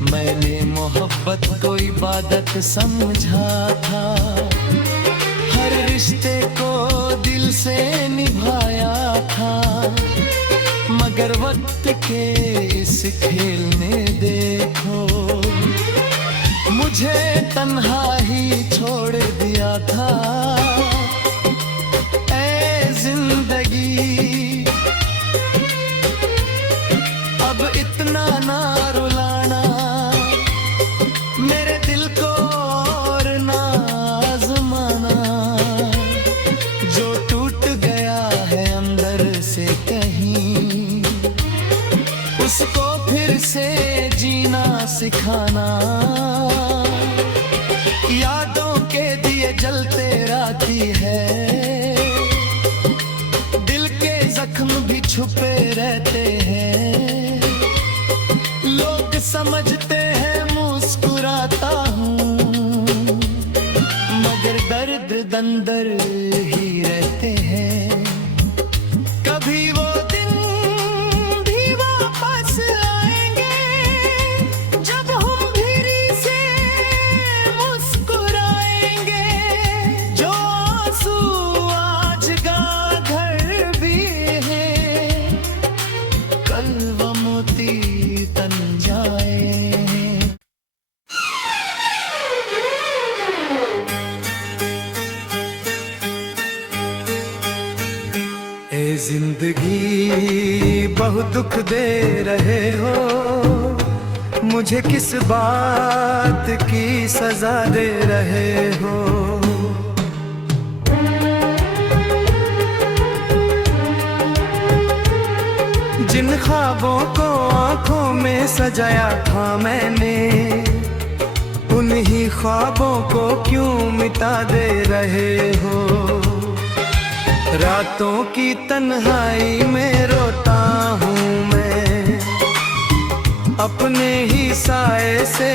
मैंने मोहब्बत को इबादत समझा था, हर रिश्ते को दिल से निभाया था। मगर वक्त के इस खेल में देखो, मुझे तन्हा ही छोड़ दिया था। ऐ जिंदगी अब इतना ना रुलाना, मेरे दिल को और ना आजमाना। जो टूट गया है अंदर से कहीं, उसको फिर से जीना सिखाना। यादों के दिए जलते राती है, दिल के जख्म भी छुपे रहते हैं। अंदर ही रहते हैं। कभी वो दिन भी वापस आएंगे जब हम भीरी से मुस्कुराएंगे। जो आंसू आज गागर भी है, कल वो मोती तन जाए। ए जिंदगी बहुत दुख दे रहे हो, मुझे किस बात की सजा दे रहे हो। जिन ख्वाबों को आंखों में सजाया था मैंने, उन्हीं ख्वाबों को क्यों मिटा दे रहे हो। रातों की तन्हाई में रोता हूँ मैं, अपने ही साए से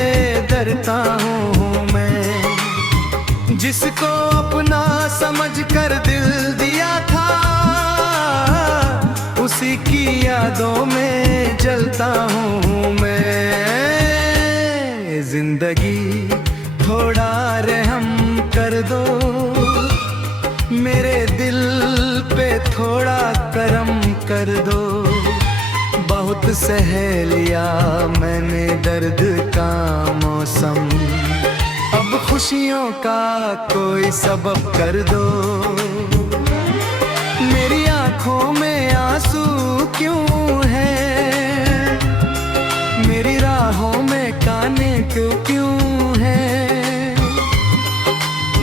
डरता हूँ मैं। जिसको अपना समझ कर दिल दिया था, उसी की यादों में जलता हूँ मैं। जिंदगी थोड़ा रहम कर दो, मेरे दिल पे थोड़ा करम कर दो। बहुत सह लिया मैंने दर्द का मौसम, अब खुशियों का कोई सबब कर दो। मेरी आंखों में आंसू क्यों है, मेरी राहों में काने क्यों है।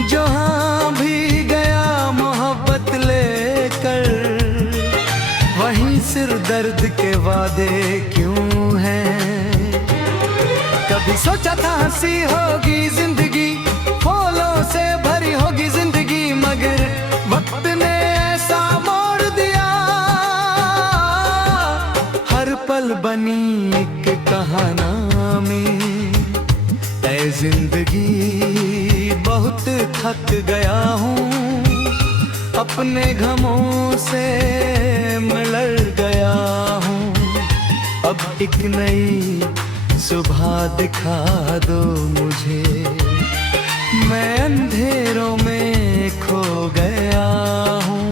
जहाँ भी गया मोहब्बत लेकर, वहीं सिर दर्द के वादे क्यों हैं। कभी सोचा था हंसी होगी जिंदगी, फूलों से भरी होगी जिंदगी, मगर वक्त ने ऐसा मोड़ दिया। हर पल बनी एक कहानी, ऐ जिंदगी बहुत थक गया हूँ, अपने गमों से मिलड़ गया हूँ। अब एक नई सुबह दिखा दो मुझे, मैं अंधेरों में खो गया हूँ।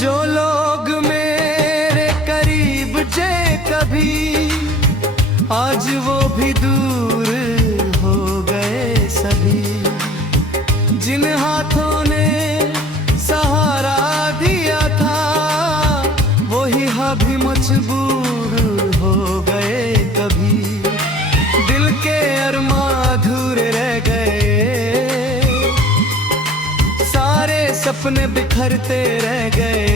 जो लोग मेरे करीब जे कभी, आज वो भी दूर हो गए सभी। जिन हाथों ने सहारा दिया था, वही भी मजबूर हो गए कभी। दिल के अरमां अधूरे रह गए, सारे सपने बिखरते रह गए।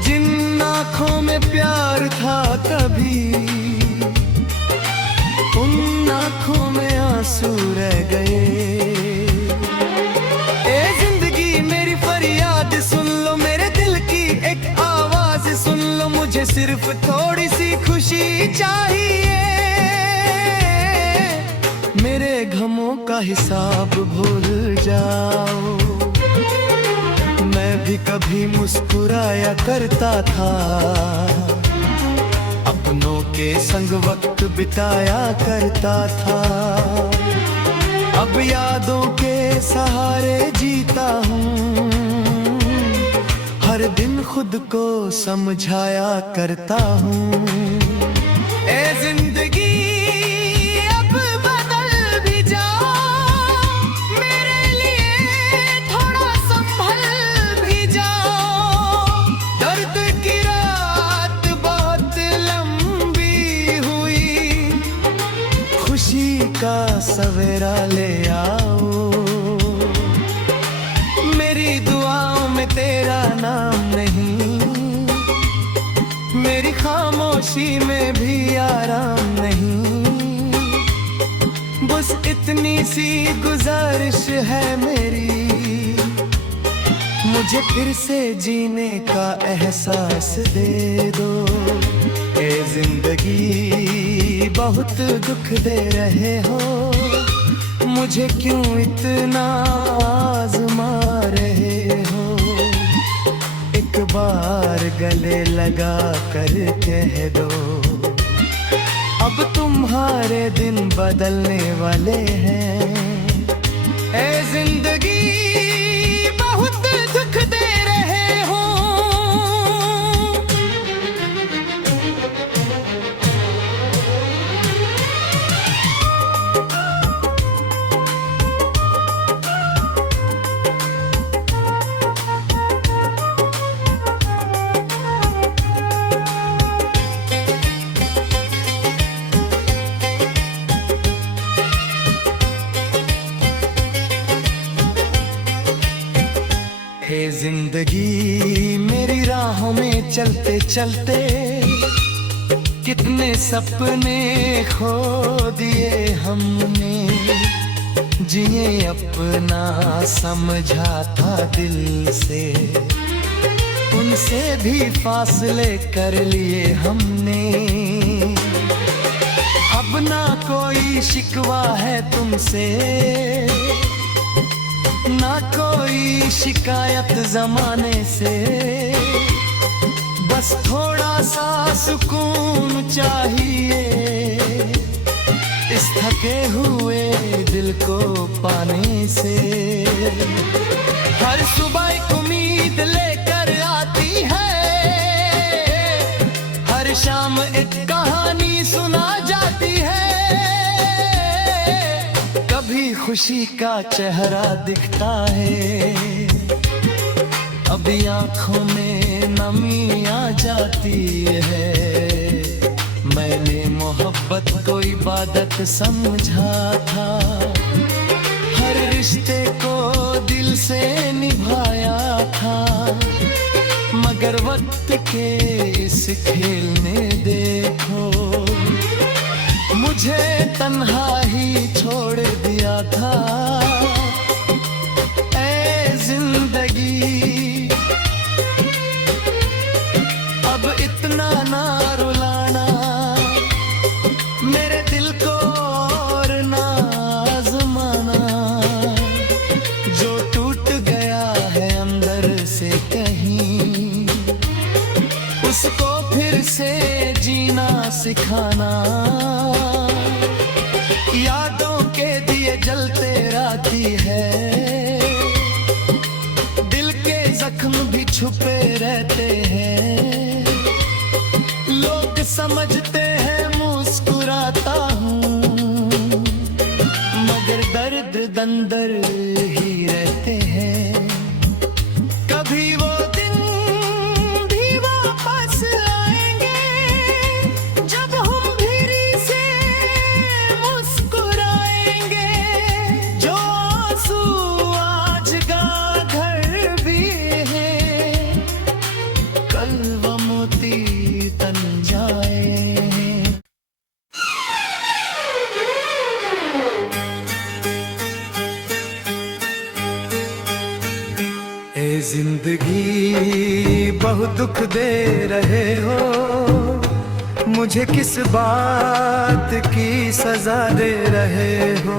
जिन आँखों में प्यार था कभी, उन आँखों में आंसू रह गए। ए जिंदगी मेरी फरियाद सुन लो, मेरे दिल की एक आवाज सुन लो। मुझे सिर्फ थोड़ी सी खुशी चाहिए, मेरे गमों का हिसाब भूल जाओ। मैं भी कभी मुस्कुराया करता था, अपनों के संग वक्त बिताया करता था। अब यादों के सहारे जीता हूँ, हर दिन खुद को समझाया करता हूँ। ए जिंदगी अब बदल भी जाओ, मेरे लिए थोड़ा संभल भी जाओ। दर्द की रात बहुत लंबी हुई, खुशी का सवेरा ले आओ। मेरी दुआओं में तेरा नाम नहीं, मेरी खामोशी में भी आराम नहीं। बस इतनी सी गुजारिश है मेरी, मुझे फिर से जीने का एहसास दे दो। ए जिंदगी बहुत दुख दे रहे हो, मुझे क्यों इतना आज़मा रहे हो? एक बार गले लगा कर कह दो, अब तुम्हारे दिन बदलने वाले हैं। ए जिंदगी बहुत दुख दे रहे हो। हे जिंदगी मेरी राहों में चलते चलते कितने सपने खो दिए हमने। जिए अपना समझा था दिल से, उनसे भी फासले कर लिए हमने। अब ना कोई शिकवा है तुमसे, ना कोई शिकायत जमाने से। बस थोड़ा सा सुकून चाहिए इस थके हुए दिल को पाने से। हर सुबह एक उम्मीद लेकर आती है, हर शाम एक कहानी सुना जाती है। कभी खुशी का चेहरा दिखता है, अभी आंखों में नमी आ जाती है। मैंने मोहब्बत को इबादत समझा था, हर रिश्ते को दिल से निभाया था। मगर वक्त के इस खेल में देखो, मुझे तन्हा ही छोड़ दिया था। ऐ जिंदगी अब इतना ना रुलाना, मेरे दिल को और ना आज़माना। जो टूट गया है अंदर से कहीं, उसको फिर से जीना सिखाना। यादों के दिए जलते राती है, दिल के जख्म भी छुपे रहते हैं। लोग समझते हैं मुस्कुराता हूँ, मगर दर्द अंदर ही रहते हैं। कभी वो दिन भी वापस आएंगे, जब हम फिरी से मुस्कुराएंगे। जो आंसू आज गागर भी है, कल वो मोती तन जाए। ए जिंदगी बहुत दुख दे रहे हो, मुझे किस बात की सजा दे रहे हो?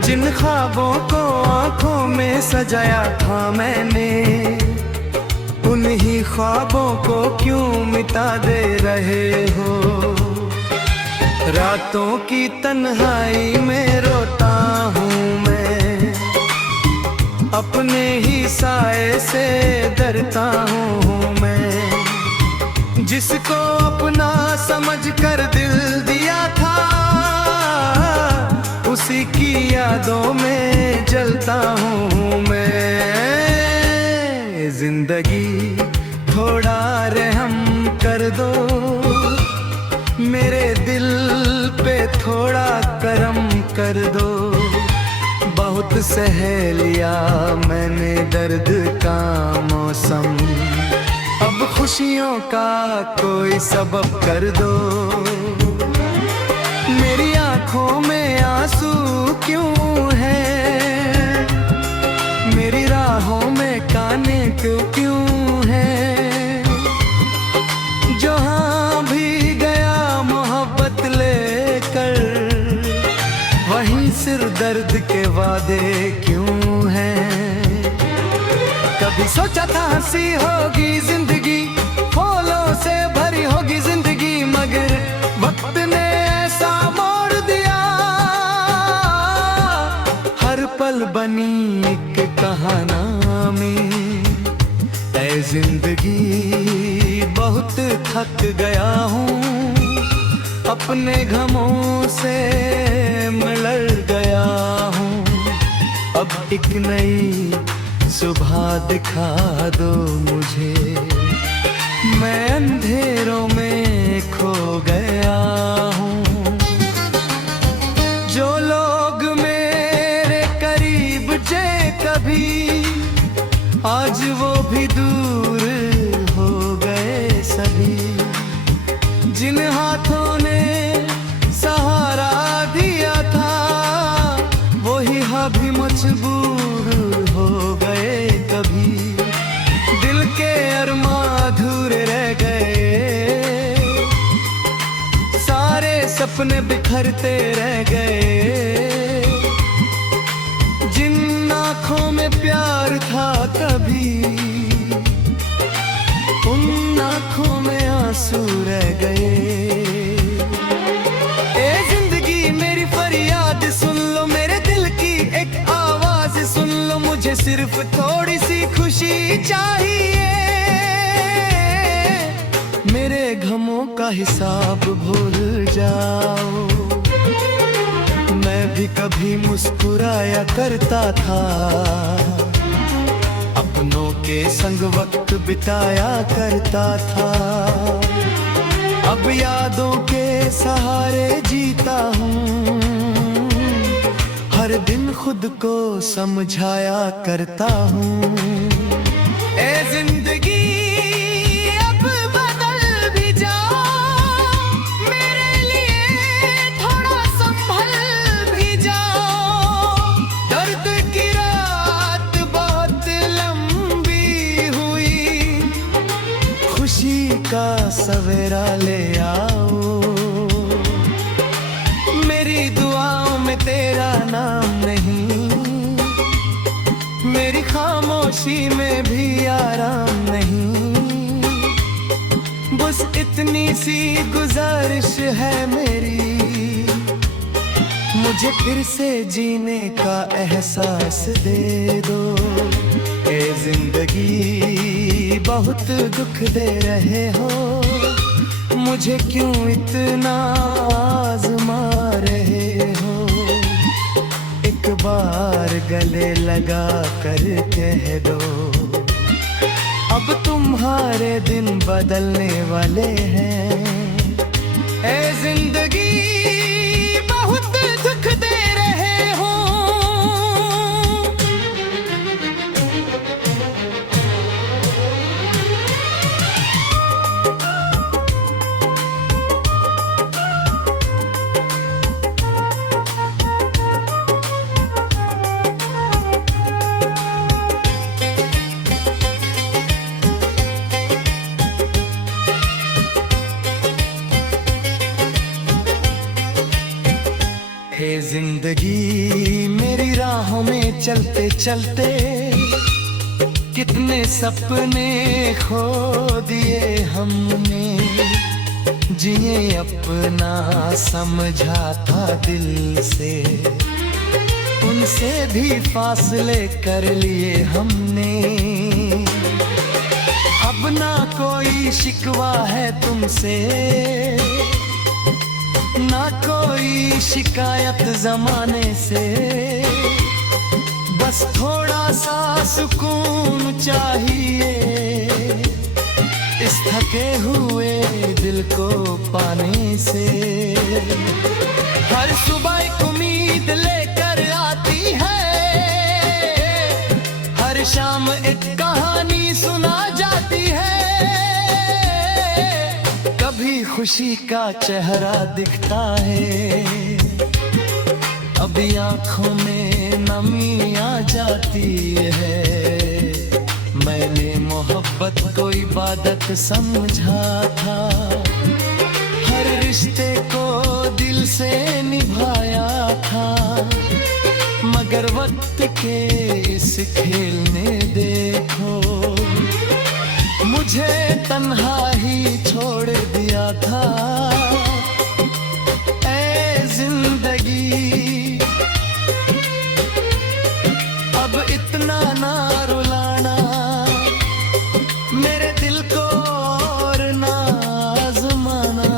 जिन ख्वाबों को आंखों में सजाया था मैंने, उन्हीं ख्वाबों को क्यों मिटा दे रहे हो? रातों की तन्हाई में रोता हूँ मैं, अपने ही साए से डरता हूँ मैं। जिसको अपना समझ कर दिल दिया था, उसी की यादों में जलता हूँ मैं। जिंदगी थोड़ा रहम कर दो, मेरे दिल पे थोड़ा करम कर दो। बहुत सह लिया मैंने दर्द का मौसम, अब खुशियों का कोई सबब कर दो। मेरी आंखों में आंसू क्यों है, मेरी राहों में काने क्यों है? जो हाँ कभी सोचा था हंसी होगी जिंदगी, फूलों से भरी होगी जिंदगी, मगर वक्त ने ऐसा मोड़ दिया। हर पल बनी एक कहानी, ऐ जिंदगी बहुत थक गया हूँ, अपने गमों से मिलड़ गया हूँ। अब एक नई सुबह दिखा दो मुझे, मैं अंधेरों में खो गया हूँ। जो लोग मेरे करीब जे कभी, आज वो भी दूर हो गए सभी। जिन हाथों ने सहारा दिया था, वही भी मजबूर हो गए कभी। दिल के अरमां अधूरे रह गए, सारे सपने बिखरते रह गए। जिन आँखों में प्यार था कभी, उन आँखों में आंसू रह गए। ए जिंदगी मेरी फरियाद सुन लो, मेरे दिल की एक आवाज सुन लो, मुझे सिर्फ थोड़ी सी खुशी चाहिए। मेरे गमों का हिसाब भूल जाओ, मैं भी कभी मुस्कुराया करता था, अपनों के संग वक्त बिताया करता था। अब यादों के सहारे जीता हूँ, हर दिन खुद को समझाया करता हूँ। ए जिंदगी अब बदल भी जाओ, मेरे लिए थोड़ा संभल भी जाओ। दर्द की रात बहुत लंबी हुई, खुशी का सवेरा ले आओ। मेरी दुआओं में तेरा नाम नहीं, मेरी खामोशी में भी आराम नहीं। बस इतनी सी गुजारिश है मेरी, मुझे फिर से जीने का एहसास दे दो। ए जिंदगी बहुत दुख दे रहे हो, मुझे क्यों इतना आज़मा रहे हो। एक बार गले लगा कर कह दो, अब तुम्हारे दिन बदलने वाले हैं। ए जिंदगी बहुत दुख दे रहे हो। हे जिंदगी मेरी राहों में चलते चलते, कितने सपने खो दिए हमने। जिए अपना समझा था दिल से, उनसे भी फासले कर लिए हमने। अब ना कोई शिकवा है तुमसे, ना कोई शिकायत जमाने से। बस थोड़ा सा सुकून चाहिए, इस थके हुए दिल को पाने से। हर सुबह एक उम्मीद लेकर आती है, हर शाम एक कहानी सुना जाती है। कभी खुशी का चेहरा दिखता है, अभी आंखों में नमी आ जाती है। मैंने मोहब्बत को इबादत समझा था, हर रिश्ते को दिल से निभाया था। मगर वक्त के इस खेल में देखो, तन्हा ही छोड़ दिया था। ऐ जिंदगी अब इतना ना रुलाना मेरे दिल को और ना आजमाना।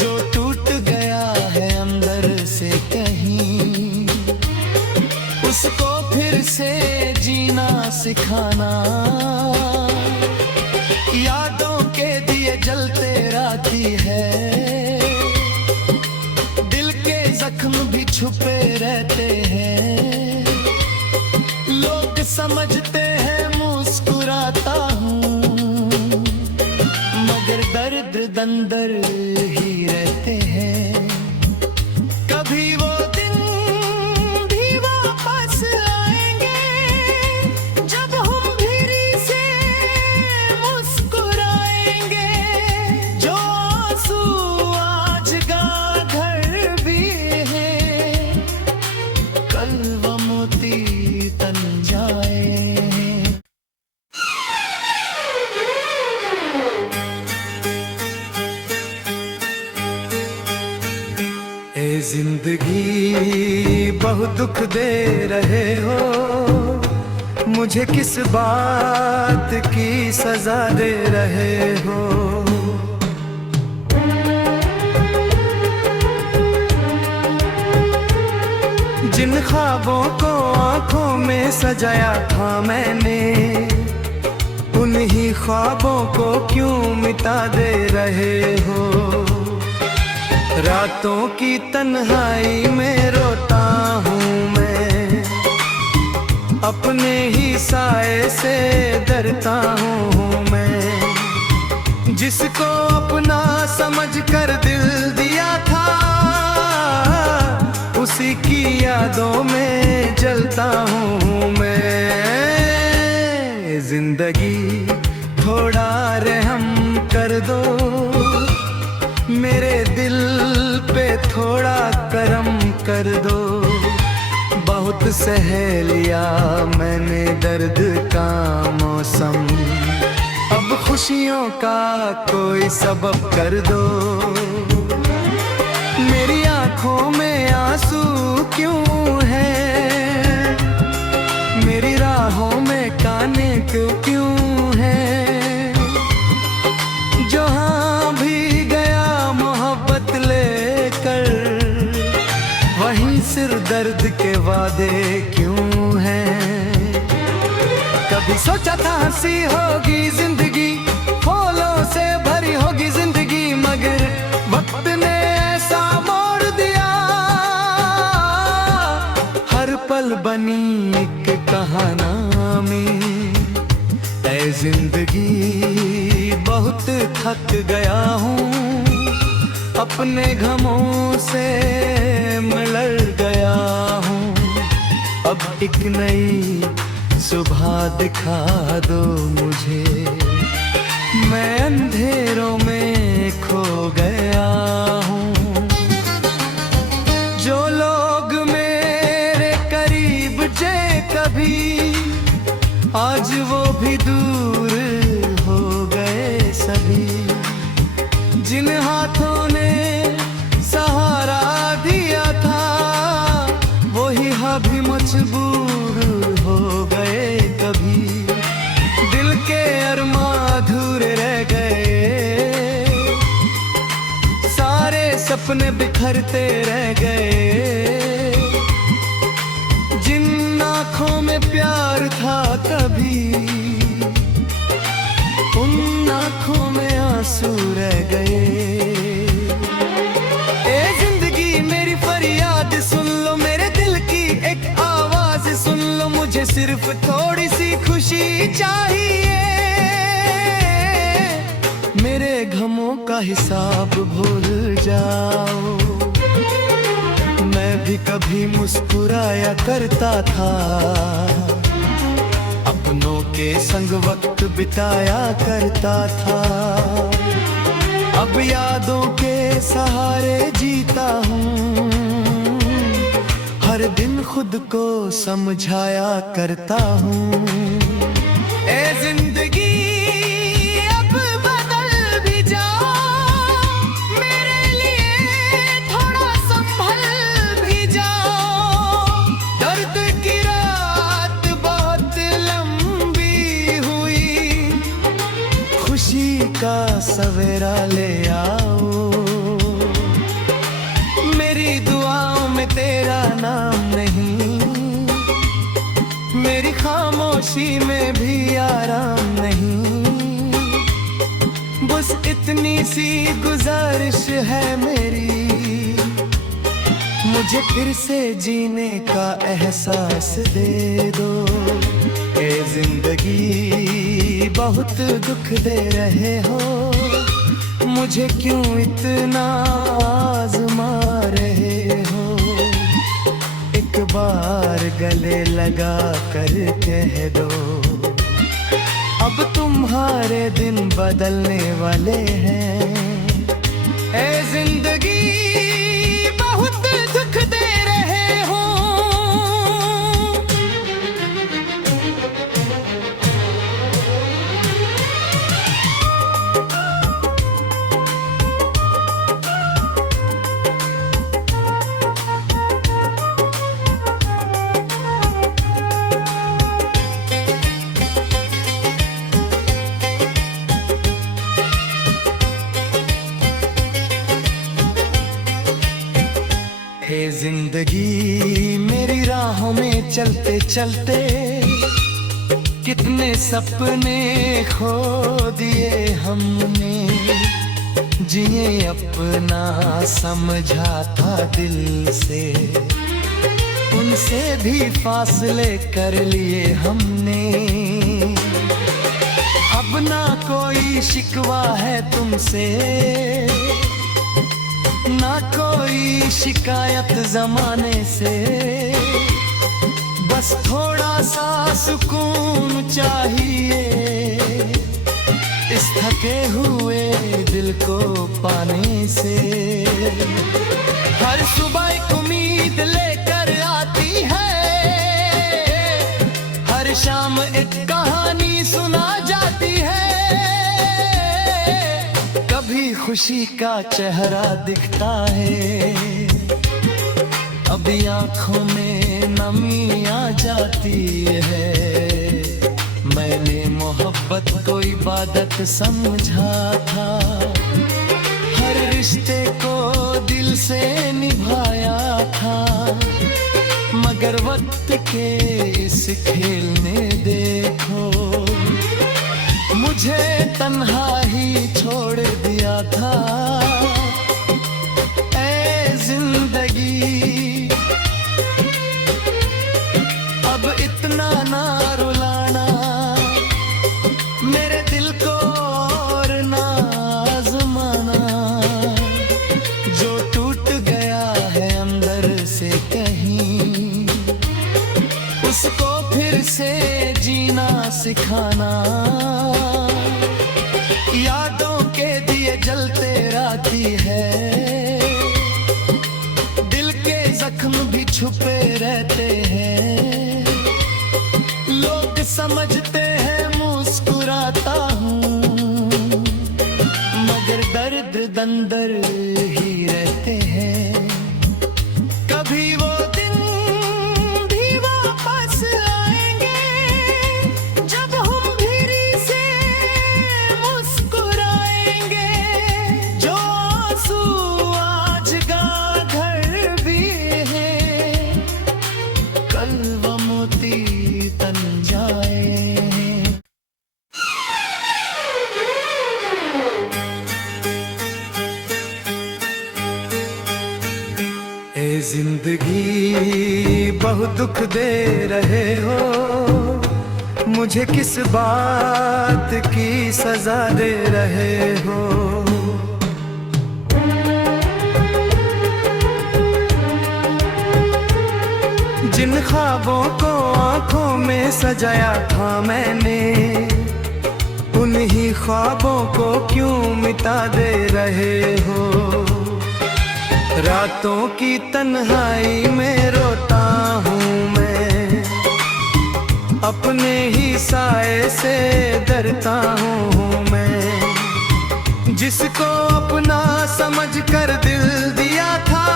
जो टूट गया है अंदर से कहीं उसको फिर से जीना सिखाना। यादों के दिए जलते राती है, दिल के जख्म भी छुपे रहते हैं। लोग समझते हैं मुस्कुराता हूँ मगर दर्द अंदर ही रहते हैं। कभी वो दिन भी वापस आएंगे जब हम फिरी से मुस्कुराएंगे। जो आंसू आज गागर भी है कल वो मोती तन जाए। ए जिंदगी बहुत दुख दे रहे हो मुझे, किस बात की सजा दे रहे हो। जिन ख्वाबों को आंखों में सजाया था मैंने, उन्हीं ख्वाबों को क्यों मिटा दे रहे हो। रातों की तन्हाई में रोता हूँ मैं, अपने ही साए से डरता हूँ मैं। जिसको अपना समझ कर दिल दिया था उसी की यादों में जलता हूँ मैं। जिंदगी थोड़ा रहम कर दो, मेरे दिल पे थोड़ा करम कर दो। बहुत सह लिया मैंने दर्द का मौसम, अब खुशियों का कोई सबब कर दो। मेरी आंखों में आंसू क्यों है, मेरी राहों में काने क्यों है। जहाँ भी गया मोहब्बत लेकर, वहीं सिर दर्द के वादे क्यों हैं। कभी सोचा था हंसी होगी जिंदगी, फूलों से भरी होगी जिंदगी, मगर वक्त ने ऐसा मोड़ दिया। हर पल बनी एक कहानी, ऐ जिंदगी बहुत थक गया हूँ, अपने गमों से मिलर गया हूँ। अब एक नई सुबह दिखा दो मुझे, मैं अंधेरों में खो गया हूँ। जो लोग मेरे करीब जे कभी, आज वो भी दूर हो गए सभी। जिन हाथों ने सहारा दिया था, वही भी मजबूर हो गए कभी। दिल के अरमां अधूरे रह गए, सारे सपने बिखरते रह गए। जिन आँखों में प्यार था कभी, उन आँखों में आंसू रह गए। ए जिंदगी मेरी फरियाद सुन लो, मेरे दिल की एक आवाज सुन लो। मुझे सिर्फ थोड़ी सी खुशी चाहिए, मेरे गमों का हिसाब भूल जाओ। मैं भी कभी मुस्कुराया करता था, अपनों के संग वक्त बिताया करता था। अब यादों के सहारे जीता हूँ, हर दिन खुद को समझाया करता हूँ। ए जिंदगी का सवेरा ले आओ। मेरी दुआओं में तेरा नाम नहीं, मेरी खामोशी में भी आराम नहीं। बस इतनी सी गुजारिश है मेरी, मुझे फिर से जीने का एहसास दे दो। ए जिंदगी बहुत दुख दे रहे हो, मुझे क्यों इतना आज़मा रहे हो। एक बार गले लगा कर कह दो, अब तुम्हारे दिन बदलने वाले हैं। ए जिंदगी बहुत दुख दे रहे हो। हे जिंदगी मेरी राहों में चलते चलते कितने सपने खो दिए हमने। जिए अपना समझा था दिल से, उनसे भी फासले कर लिए हमने। अब ना कोई शिकवा है तुमसे, ना कोई शिकायत जमाने से। बस थोड़ा सा सुकून चाहिए इस थके हुए दिल को पाने से। हर सुबह एक उम्मीद लेकर आती है, हर शाम एक कहानी सुना जाती है। कभी खुशी का चेहरा दिखता है, अभी आंखों में नमी आ जाती है। मैंने मोहब्बत को इबादत समझा था, हर रिश्ते को दिल से निभाया था। मगर वक्त के इस खेल ने देखो, मुझे तन्हा ही छोड़ दिया था। ऐ जिंदगी अब इतना ना रुलाना, मेरे दिल को और ना आज़माना। जो टूट गया है अंदर से कहीं, उसको फिर से जीना सिखाना। यादों के दिए जलते राती है, दिल के जख्म भी छुपे रहते हैं। लोग समझते हैं मुस्कुराता हूँ, मगर दर्द अंदर ही रहते हैं। कभी वो दिन भी वापस आएंगे, जब हम फिरी से मुस्कुराएंगे। जो आंसू आज गागर भी है, कल वो मोती तन जाए। ए जिंदगी बहुत दुख दे रहे हो, मुझे किस बात की सजा दे रहे हो। जिन ख्वाबों को आंखों में सजाया था मैंने, उन्हीं ख्वाबों को क्यों मिटा दे रहे हो। रातों की तन्हाई में रोता हूँ मैं, अपने ही साए से डरता हूँ मैं। जिसको अपना समझ कर दिल दिया था,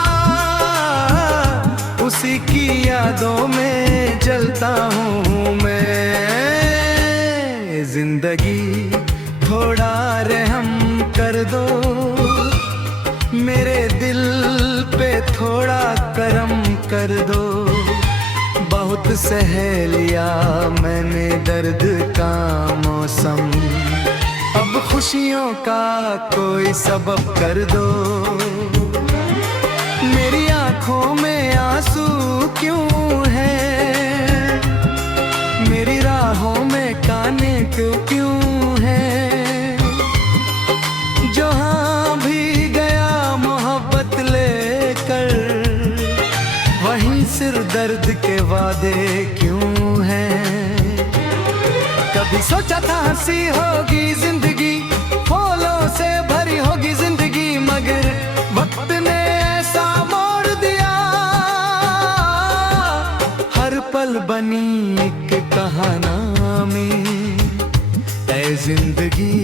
उसी की यादों में जलता हूँ मैं। जिंदगी थोड़ा रहम थोड़ा करम कर दो। बहुत सह लिया मैंने दर्द का मौसम, अब खुशियों का कोई सबब कर दो। मेरी आंखों में आंसू क्यों है, मेरी राहों में काने क्यों है। जहाँ भी गया मोहब्बत लेकर, वहीं सिर दर्द के वादे क्यों हैं। कभी सोचा था हंसी होगी जिंदगी, फूलों से भरी होगी जिंदगी, मगर वक्त ने ऐसा मोड़ दिया। हर पल बनी एक कहानी, ऐ जिंदगी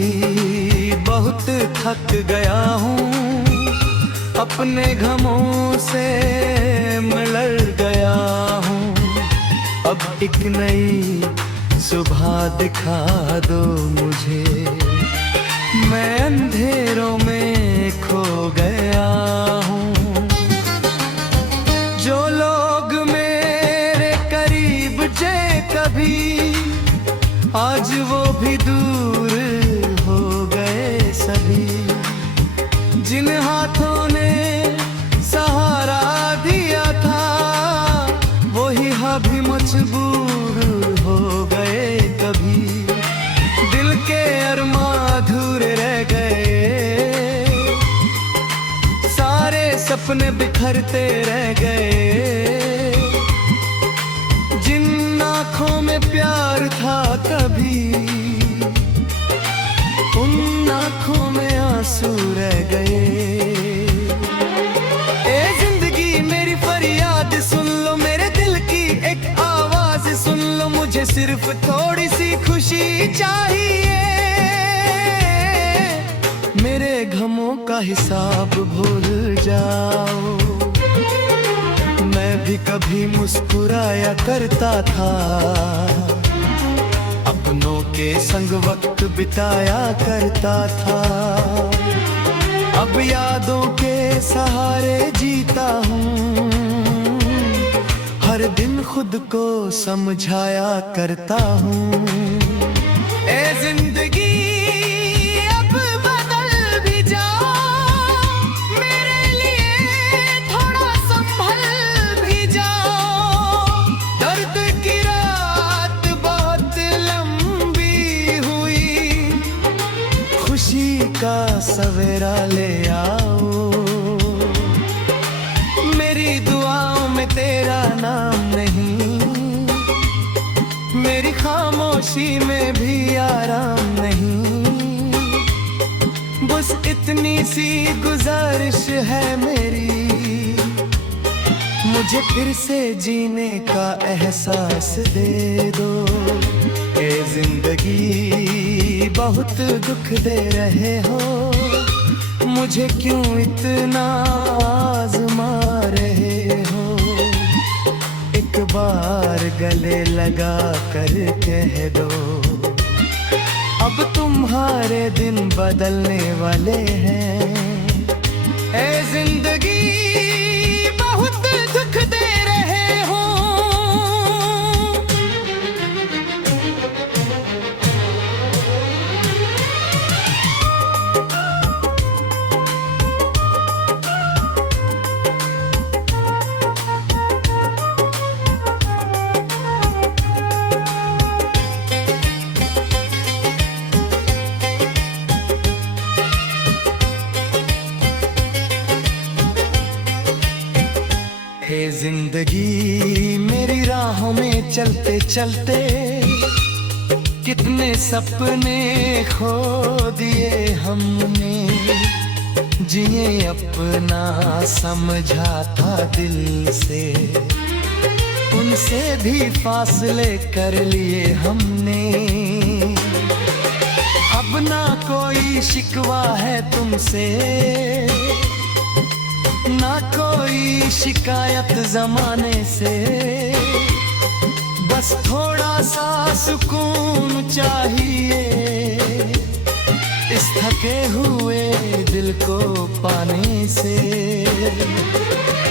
बहुत थक गया हूँ, अपने गमों से मिलर गया हूँ। अब एक नई सुबह दिखा दो मुझे, मैं अंधेरों में खो गया हूँ। जो लोग मेरे करीब जे कभी, आज वो भी दूर हो गए सभी। जिन हाथों ने सहारा दिया था, वही भी मजबूर हो गए कभी। दिल के अरमां अधूरे रह गए, सारे सपने बिखरते रह गए। जिन आँखों में प्यार था कभी, उन आँखों में आंसू रह गए। ए जिंदगी मेरी फरियाद सुन लो, मेरे दिल की एक आवाज सुन लो। मुझे सिर्फ थोड़ी सी खुशी चाहिए, मेरे गमों का हिसाब भूल जाओ। मैं भी कभी मुस्कुराया करता था, अपनों के संग वक्त बिताया करता था। अब यादों के सहारे जीता हूँ, हर दिन खुद को समझाया करता हूँ। ए जिंदगी अब बदल भी जाओ, मेरे लिए थोड़ा संभल भी जाओ। दर्द की रात बहुत लंबी हुई, खुशी का सवेरा ले आओ। मेरी दुआओं में तेरा नाम नहीं, मेरी खामोशी में भी आराम नहीं। बस इतनी सी गुजारिश है मेरी, मुझे फिर से जीने का एहसास दे दो। ए जिंदगी बहुत दुख दे रहे हो, मुझे क्यों इतना आज़मा रहे हो। एक बार गले लगा कर कह दो, अब तुम्हारे दिन बदलने वाले हैं। ए जिंदगी बहुत दुख दे रहे हो। हे जिंदगी मेरी राहों में चलते चलते, कितने सपने खो दिए हमने। जिए अपना समझा था दिल से, उनसे भी फासले कर लिए हमने। अब ना कोई शिकवा है तुमसे, ना कोई शिकायत जमाने से। बस थोड़ा सा सुकून चाहिए, इस थके हुए दिल को पाने से।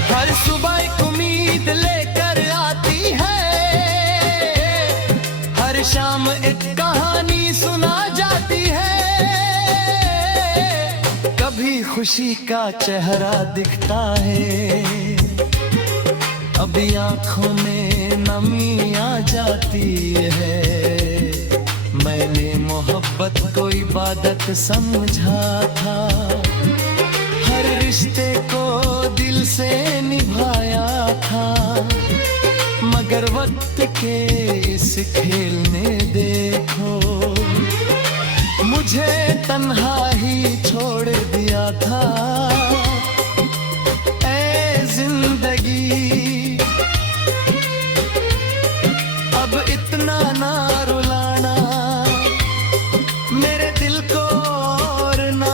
हर सुबह एक उम्मीद लेकर आती है, हर शाम एक कहानी सुना जाती है। कभी खुशी का चेहरा दिखता है, अभी आंखों में नमी आ जाती है। मैंने मोहब्बत को इबादत समझा था, हर रिश्ते को दिल से निभाया था। मगर वक्त के इस खेल ने देखो मुझे तन्हा ही छोड़ दिया था। ऐ जिंदगी अब इतना ना रुलाना, मेरे दिल को और ना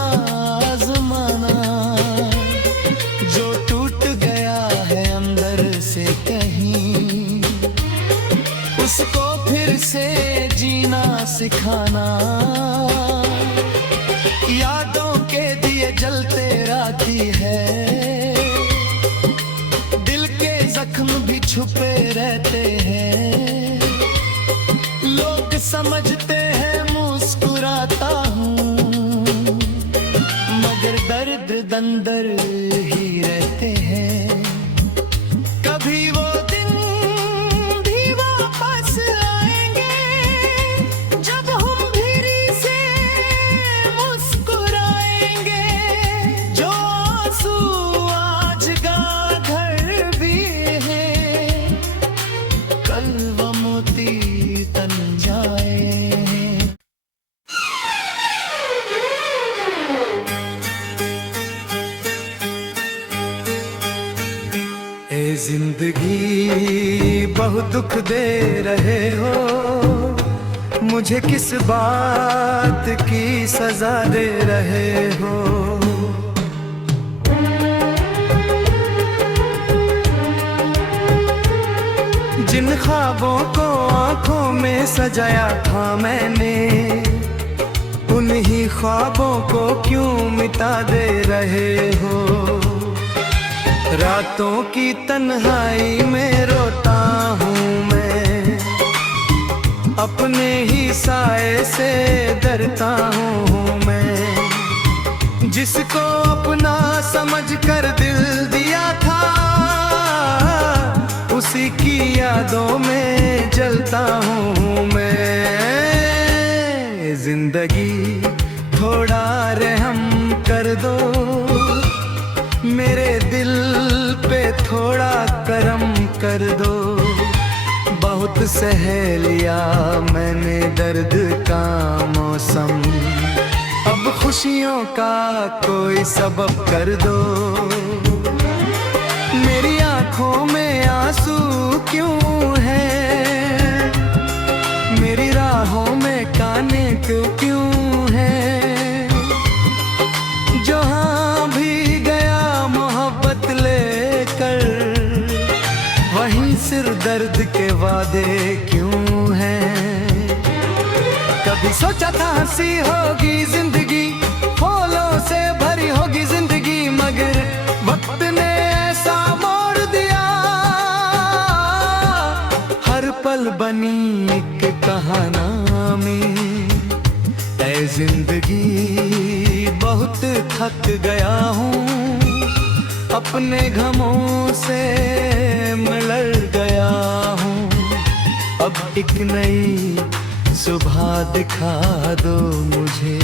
आज़माना। जो टूट गया है अंदर से कहीं, उसको फिर से जीना सिखाना। यादों के दिए जलते राती है, दिल के जख्म भी छुपे रहते हैं। लोग समझते हैं मुस्कुराता हूँ, मगर दर्द अंदर ही रहते हैं। कभी वो दिन भी वापस आएंगे, जब हम फिरी से मुस्कुराएंगे। जो आंसू आज गागर भी है, कल वो मोती तन जाए। ए जिंदगी बहुत दुख दे रहे हो, मुझे किस बात की सजा दे रहे हो। जिन ख्वाबों को आंखों में सजाया था मैंने, उन्हीं ख्वाबों को क्यों मिटा दे रहे हो। रातों की तन्हाई में रोता हूँ मैं, अपने ही साए से डरता हूँ मैं। जिसको अपना समझ कर दिल दिया था, उसी की यादों में जलता हूँ मैं। जिंदगी थोड़ा रहम कर दो, मेरे दिल पे थोड़ा करम कर दो। बहुत सह लिया मैंने दर्द का मौसम, अब खुशियों का कोई सबब कर दो। मेरी आंखों में आंसू क्यों है, मेरी राहों में काने क्यों है। जहाँ भी गया मोहब्बत लेकर, वहीं सिर दर्द के वादे क्यों हैं। कभी सोचा था हंसी होगी जिंदगी, फूलों से भरी होगी जिंदगी, मगर वक्त ने ऐसा मोड़ दिया। हर पल बनी एक कहानी, ऐ जिंदगी बहुत थक गया हूँ। अपने गमों से मिलर गया हूँ, अब एक नई सुबह दिखा दो मुझे।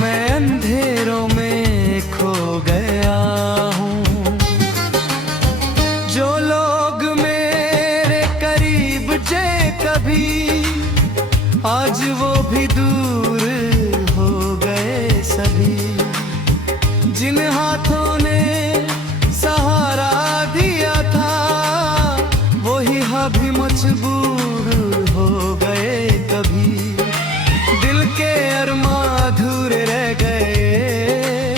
मैं अंधेरों में खो गया हूँ। जो लोग मेरे करीब जे कभी, आज वो भी दूर हो गए सभी। जिन हाथों ने सहारा दिया था, वही भी मजबूर हो गए कभी। दिल के अरमां अधूरे रह गए,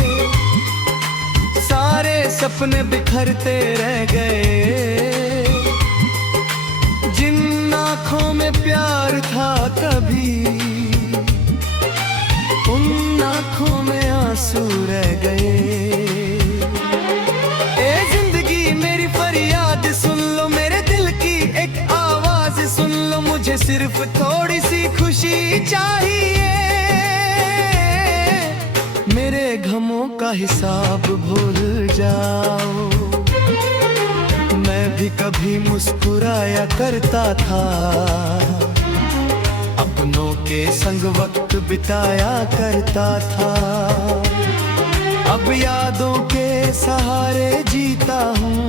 सारे सपने बिखरते रह गए। जिन आँखों में प्यार था कभी, उन सिर्फ थोड़ी सी खुशी चाहिए। मेरे गमों का हिसाब भूल जाओ। मैं भी कभी मुस्कुराया करता था, अपनों के संग वक्त बिताया करता था। अब यादों के सहारे जीता हूँ,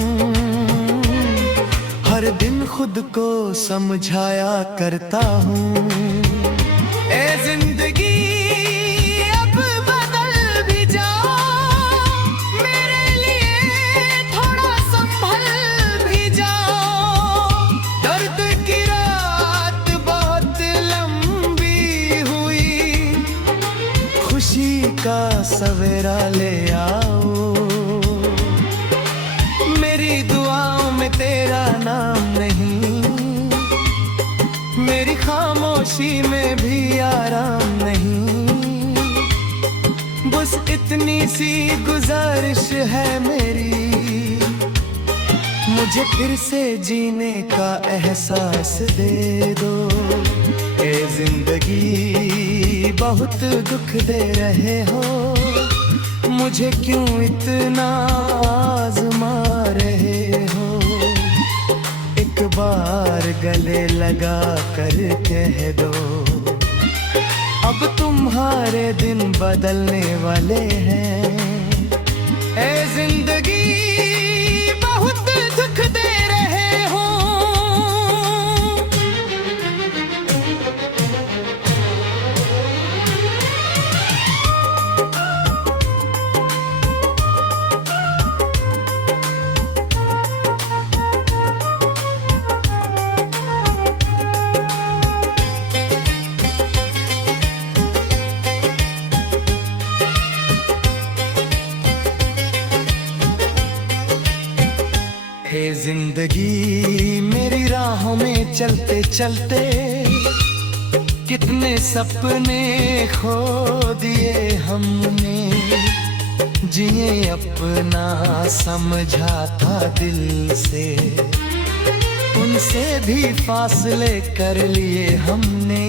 हर दिन खुद को समझाया करता हूँ। ए जिंदगी अब बदल भी जाओ, मेरे लिए थोड़ा संभल भी जाओ। दर्द की रात बहुत लंबी हुई, खुशी का सवेरा ले आओ। मेरी दुआओं में तेरा नाम नहीं, मेरी खामोशी में भी आराम नहीं। बस इतनी सी गुजारिश है मेरी, मुझे फिर से जीने का एहसास दे दो। ए जिंदगी बहुत दुख दे रहे हो, मुझे क्यों इतना आज़मा रहे हो। एक बार गले लगा कर कह दो, अब तुम्हारे दिन बदलने वाले हैं। ए जिंदगी बहुत दुख दे रहे हो। हे जिंदगी मेरी राहों में चलते चलते कितने सपने खो दिए हमने। जिए अपना समझा था दिल से, उनसे भी फासले कर लिए हमने।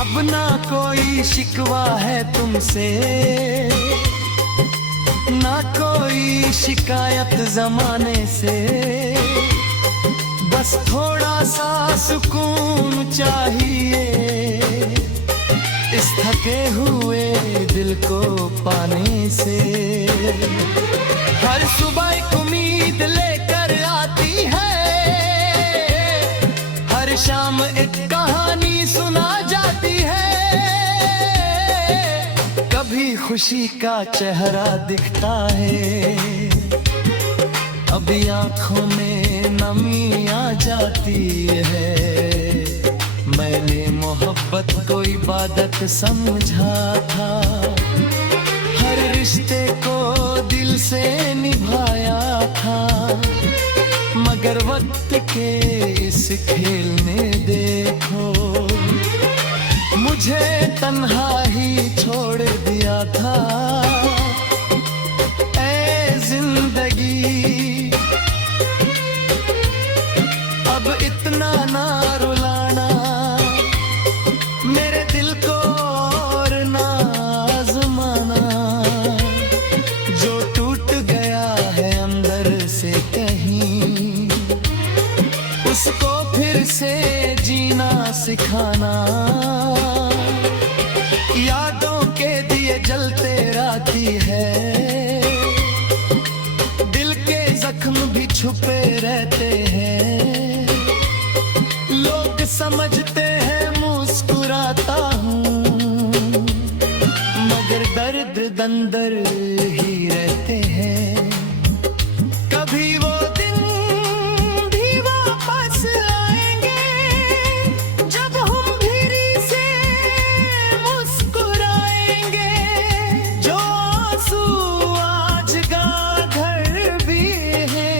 अब ना कोई शिकवा है तुमसे, ना कोई शिकायत जमाने से। बस थोड़ा सा सुकून चाहिए, इस थके हुए दिल को पाने से। हर सुबह एक उम्मीद लेकर आती है, हर शाम एक कहानी सुना जाती है। कभी खुशी का चेहरा दिखता है, अभी आंखों में नमी आ जाती है। मैंने मोहब्बत को इबादत समझा था, हर रिश्ते को दिल से निभाया था। मगर वक्त के इस खेल में देखो, मुझे तन्हा ही छोड़ दिया था। ऐ जिंदगी अब इतना ना रुलाना, मेरे दिल को और ना आज़माना। जो टूट गया है अंदर से कहीं, उसको फिर से जीना सिखाना। यादों के दिए जलते राती है, दिल के जख्म भी छुपे रहते हैं। लोग समझते हैं मुस्कुराता हूँ, मगर दर्द अंदर ही रहते हैं। कभी वो दिन भी वापस आएंगे, जब हम फिरी से मुस्कुराएंगे। जो आंसू आज गागर भी है,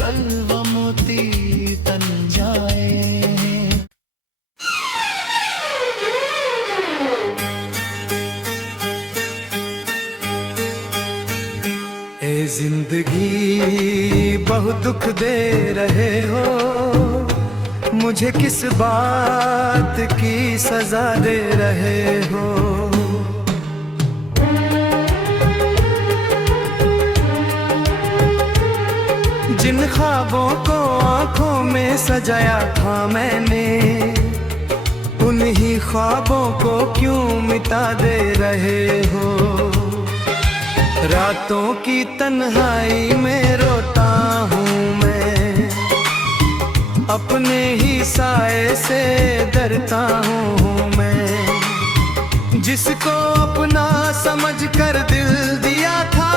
कल वो मोती तन जाए। ए जिंदगी बहुत दुख दे रहे हो, मुझे किस बात की सजा दे रहे हो। जिन ख्वाबों को आंखों में सजाया था मैंने, उन्हीं ख्वाबों को क्यों मिटा दे रहे हो। रातों की तन्हाई में रोता हूँ मैं, अपने ही साए से डरता हूँ मैं। जिसको अपना समझ कर दिल दिया था,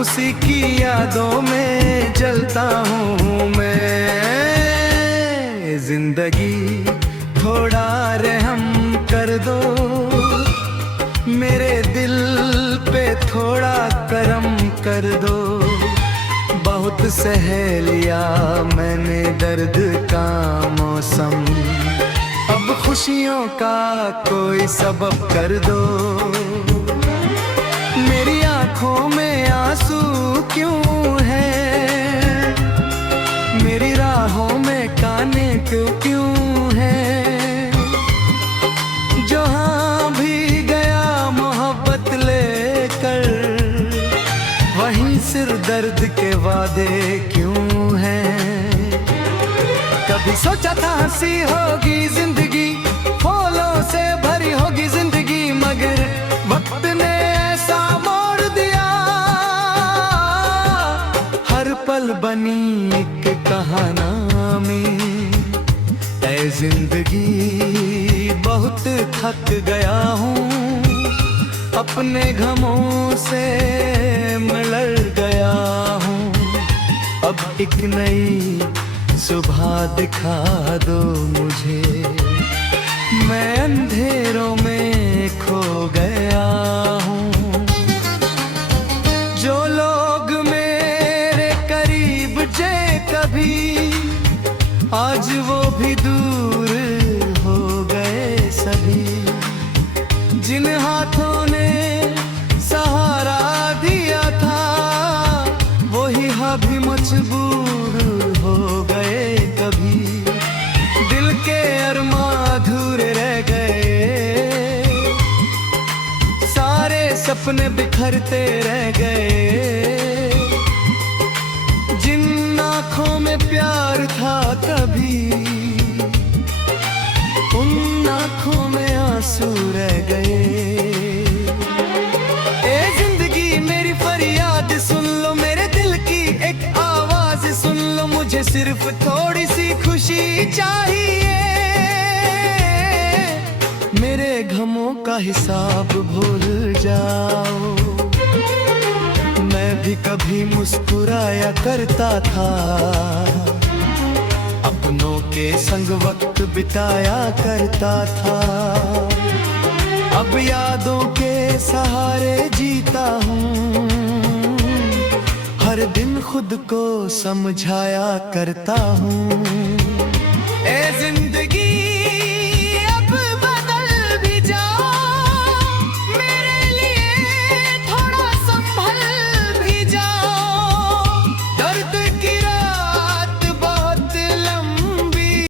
उसी की यादों में जलता हूँ मैं। जिंदगी थोड़ा रहम कर दो, मेरे दिल पे थोड़ा करम कर दो। बहुत सह लिया मैंने दर्द का मौसम, अब खुशियों का कोई सबब कर दो। मेरी आंखों में आंसू क्यों है, मेरी राहों में काने क्यों है। जहाँ भी गया मोहब्बत लेकर, वहीं सिर दर्द के वादे क्यों हैं। कभी सोचा था हंसी होगी जिंदगी, फूलों से भरी होगी जिंदगी, मगर वक्त ने ऐसा मोड़ दिया। हर पल बनी एक कहानी, ऐ जिंदगी बहुत थक गया हूँ। अपने गमों से मिलर गया हूँ, अब एक नई सुबह दिखा दो मुझे। मैं अंधेरों में खो गया हूँ। जो लोग मेरे करीब जे कभी, आज वो भी दूर हो गए सभी। जिन हाथों ने सहारा दिया था, वही भी मजबूर हो गए कभी। दिल के अरमां अधूरे रह गए, सारे सपने बिखरते रह गए। जिन आँखों में प्यार था कभी, उन आँखों में आंसू रह गए। ए जिंदगी मेरी फरियाद सुन लो, मेरे दिल की एक आवाज सुन लो। मुझे सिर्फ थोड़ी सी खुशी चाहिए, मेरे गमों का हिसाब भूल जाओ। मैं भी कभी मुस्कुराया करता था, अपनों के संग वक्त बिताया करता था। अब यादों के सहारे जीता हूँ, हर दिन खुद को समझाया करता हूँ।